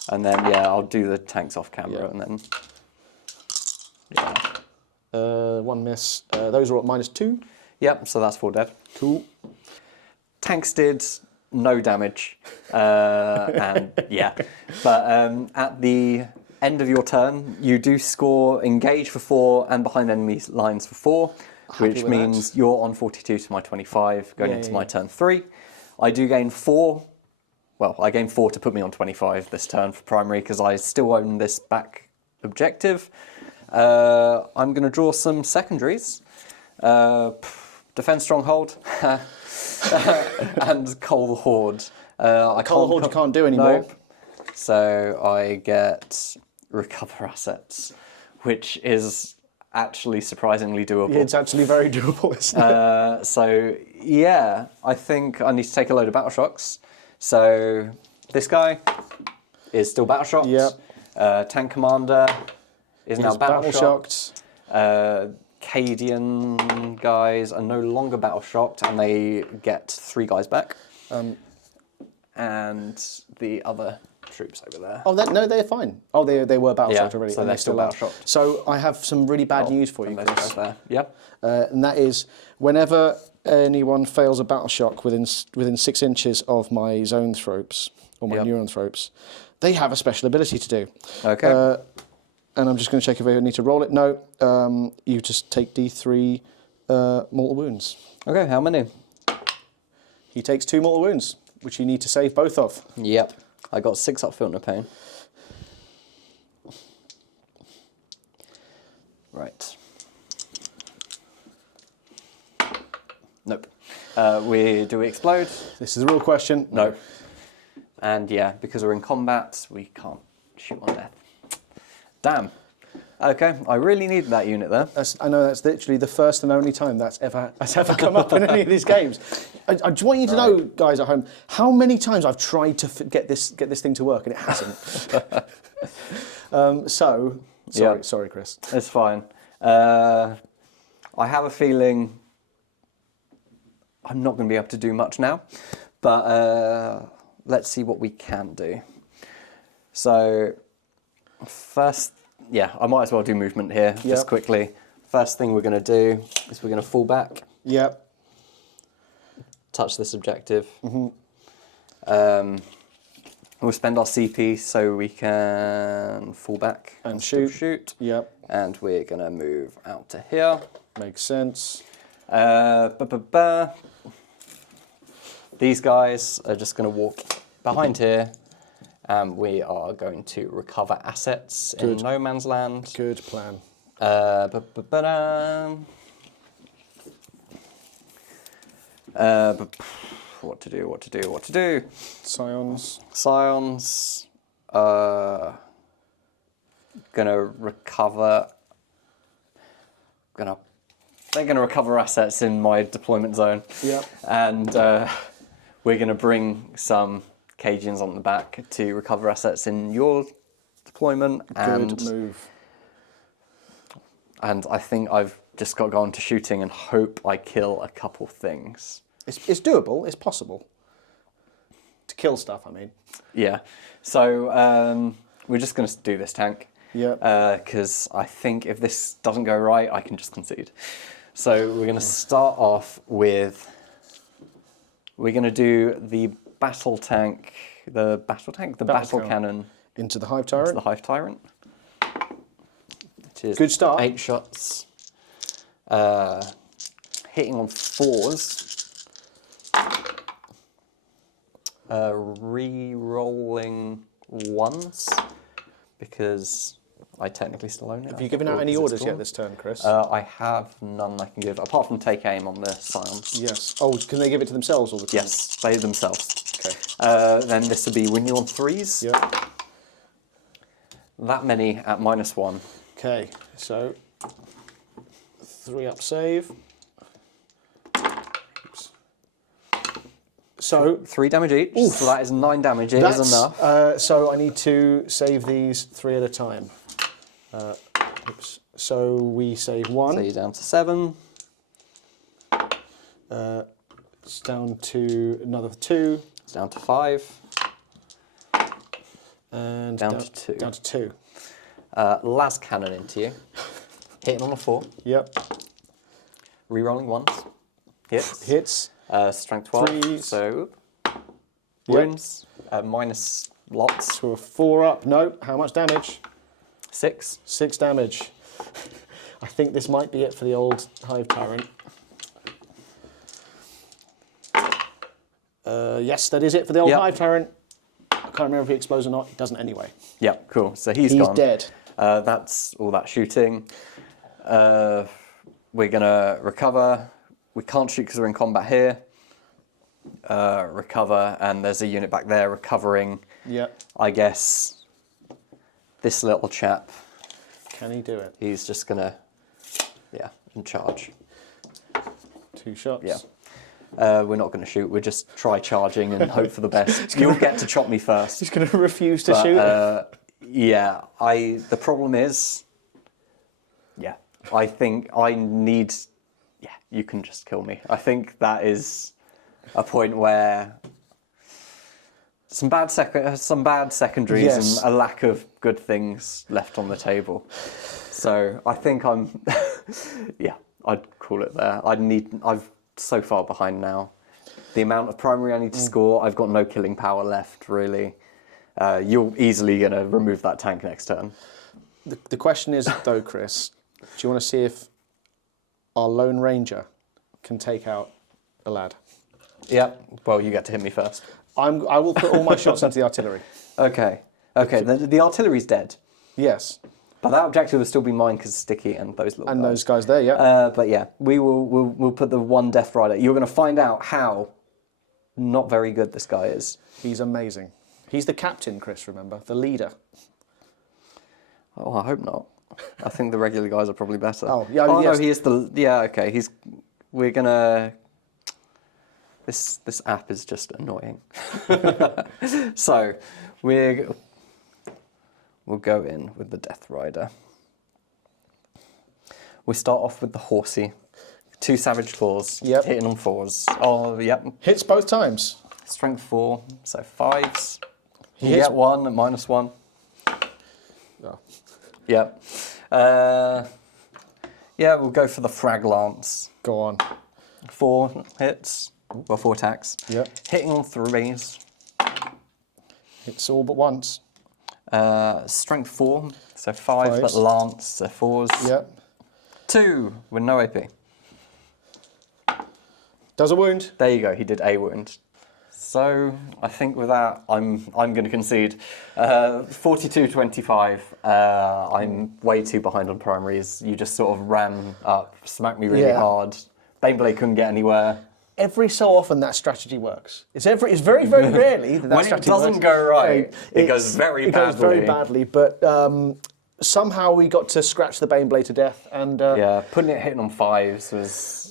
And then, yeah, I'll do the tanks off camera and then... Yeah. 1 miss. Those are at -2. Yep, so that's 4 dead. Cool. Tanks did no damage. And, yeah. But at the end of your turn, you do score engage for 4 and behind enemy lines for 4, which means you're on 42 to my 25 going into my turn 3. I do gain 4. Well, I gain 4 to put me on 25 this turn for primary because I still own this back objective. I'm going to draw some secondaries. Defend Stronghold and Coal Horde. Coal Horde you can't do anymore. Nope. So I get Recover Assets, which is actually surprisingly doable. It's actually very doable, isn't it? So, yeah, I think I need to take a load of Battle Shocks. So, this guy is still Battle Shocked. Yep. Tank Commander is now Battle Shocked. Shocked. Cadian guys are no longer Battle Shocked, and they get 3 guys back. And the other troops over there. Oh, no, they're fine. Oh, they were battle shocked already. So and they're still battle shocked. So I have some really bad news for you, Chris. There. Yep. And that is, whenever anyone fails a battle shock within 6 inches of my Zoanthropes or my Neurotyrants, they have a special ability to do. Okay. And I'm just going to check if I need to roll it. No, you just take D3 mortal wounds. Okay, how many? He takes 2 mortal wounds, which you need to save both of. Yep. I got 6 up Filter Pain. Right. Nope. Do we explode? This is the real question. No. And yeah, because we're in combat, we can't shoot on death. Damn. Okay, I really need that unit there. I know that's literally the first and only time that's ever come up in any of these games. I just want you to know, guys at home, how many times I've tried to get this thing to work and it hasn't. Sorry, Chris. It's fine. I have a feeling I'm not going to be able to do much now, but let's see what we can do. So, first. Yeah, I might as well do movement here, just quickly. First thing we're going to do is we're going to fall back. Yep. Touch this objective. We'll spend our CP so we can fall back and shoot. Yep. And we're going to move out to here. Makes sense. These guys are just going to walk behind here. We are going to recover assets in no man's land. Good plan. What to do? Scions. Gonna recover. They're gonna recover assets in my deployment zone. Yep. And we're gonna bring some Cajuns on the back to recover assets in your deployment. Good move. And I think I've just got to go on to shooting and hope I kill a couple things. It's doable. It's possible. To kill stuff, I mean. Yeah. So we're just going to do this tank. Yeah. Because I think if this doesn't go right, I can just concede. So we're going to start off with... We're going to do the battle cannon into the Hive Tyrant. Into the Hive Tyrant. Which is good start. 8 shots. Hitting on 4s. Re-rolling 1s because I technically still own it. Have you given out any orders yet this turn, Chris? I have none I can give, apart from take aim on the Scions. Yes. Oh, can they give it to themselves all the time? Yes, they themselves. Okay. Then this would be when you're on 3s. Yep. that many at -1. Okay, so 3 up save. Oops. So 3 damage each, so that is 9 damage. It is enough. So I need to save these 3 at a time. Oops. So we save 1. So you're down to 7. It's down to another 2. It's down to 5. And Down to 2. Down to 2. Lascannon into you. Hitting on a 4. Yep. Rerolling once. Hits. Hits. Strength 12. 3. So wounds. Minus lots. So a 4 up. No. How much damage? 6. 6 damage. I think this might be it for the old Hive Tyrant. Yes, that is it for the old Hive Tyrant. I can't remember if he explodes or not. He doesn't anyway. Yeah, cool. So he's He's gone. dead. That's all that shooting. We're going to recover. We can't shoot because we're in combat here. Recover, and there's a unit back there recovering. Yep. I guess this little chap, Can he do it? he's just going to, in charge. 2 shots. Yeah. We're not going to shoot. We'll just try charging and hope for the best. You'll get to chop me first. He's going to refuse to But, shoot. Yeah, the problem is, I think I need, you can just kill me. I think that is a point where some bad secondaries Yes. and a lack of good things left on the table. So I think I'm, I'd call it there. I've so far behind now. The amount of primary I need to score, I've got no killing power left, really. You're easily going to remove that tank next turn. The question is, though, Chris, do you want to see if our Lone Ranger can take out a lad? Yeah, well, you get to hit me first. I will put all my shots into the artillery. Okay, the artillery's dead. Yes. But that objective will still be mine because Sticky and those little And guys. those guys there, yeah. But yeah, we'll put the one Death Rider. You're going to find out how not very good this guy is. He's amazing. He's the captain, Chris, remember? The leader. Oh, I hope not. I think the regular guys are probably better. Oh, yeah, Oh, yes. no, he is the... Yeah, okay, we're going to... This app is just annoying. So, we'll go in with the Death Rider. We start off with the horsey. 2 Savage Claws, Yep. hitting on 4s. Oh, yep. Hits both times. Strength 4, so 5s. You hits- get 1 at -1. Oh. Yep. We'll go for the Frag Lance. Go on. 4 hits, well, 4 attacks. Yep. Hitting on 3s. Hits all but once. Strength 4, so 5, but Fives. Lance, so 4s. Yep. 2 with no AP. Does a wound. There you go, he did a wound. So I think with that, I'm going to concede. 42-25. I'm way too behind on primaries. You just sort of ran up, smacked me really hard. Baneblade couldn't get anywhere. Every so often that strategy works. It's very, very rarely that When it strategy doesn't works. go right, it goes very It goes badly. very badly, but somehow we got to scratch the Baneblade to death. And putting it hitting on 5s was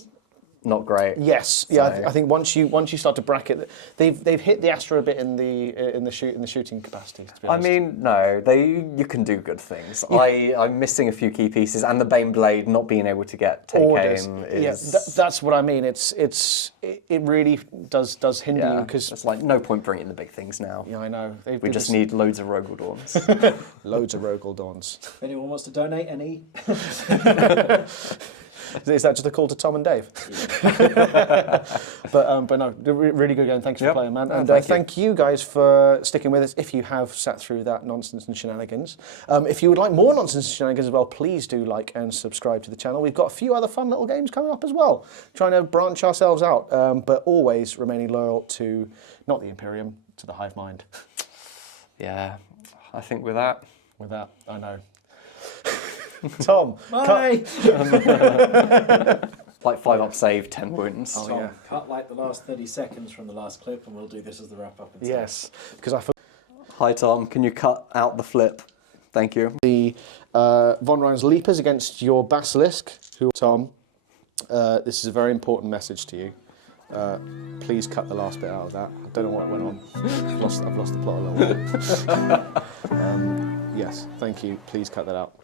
not great. yes, So- I think once you start to bracket, they've hit the Astra a bit in the shooting capacity. To be I honest. mean, no, you can do good things. I'm missing a few key pieces, and the Baneblade not being able to get take Orders. aim Yeah, is... that's what I mean. It really does hinder you because it's like no point bringing the big things now. I know We just need loads of Rogal Dorns. loads of Rogal Dorns. If anyone wants to donate any, Is that just a call to Tom and Dave? but no, really good game. Thanks for playing, man. And thank you guys for sticking with us. If you have sat through that nonsense and shenanigans, if you would like more nonsense and shenanigans as well, please do like and subscribe to the channel. We've got a few other fun little games coming up as well, trying to branch ourselves out, but always remaining loyal to not the Imperium, to the Hive Mind. Yeah, I think with that... With that, I know. Tom, bye. Like 5 up save, 10 wounds. Oh, Tom, yeah. cut like the last 30 seconds from the last clip, and we'll do this as the wrap up. Yes, because I. Hi Tom, can you cut out the flip? Thank you. The Von Ryan's Leapers against your Basilisk, who, Tom, this is a very important message to you. Please cut the last bit out of that. I don't know what went on. I've lost the plot a little bit. Yes, thank you. Please cut that out.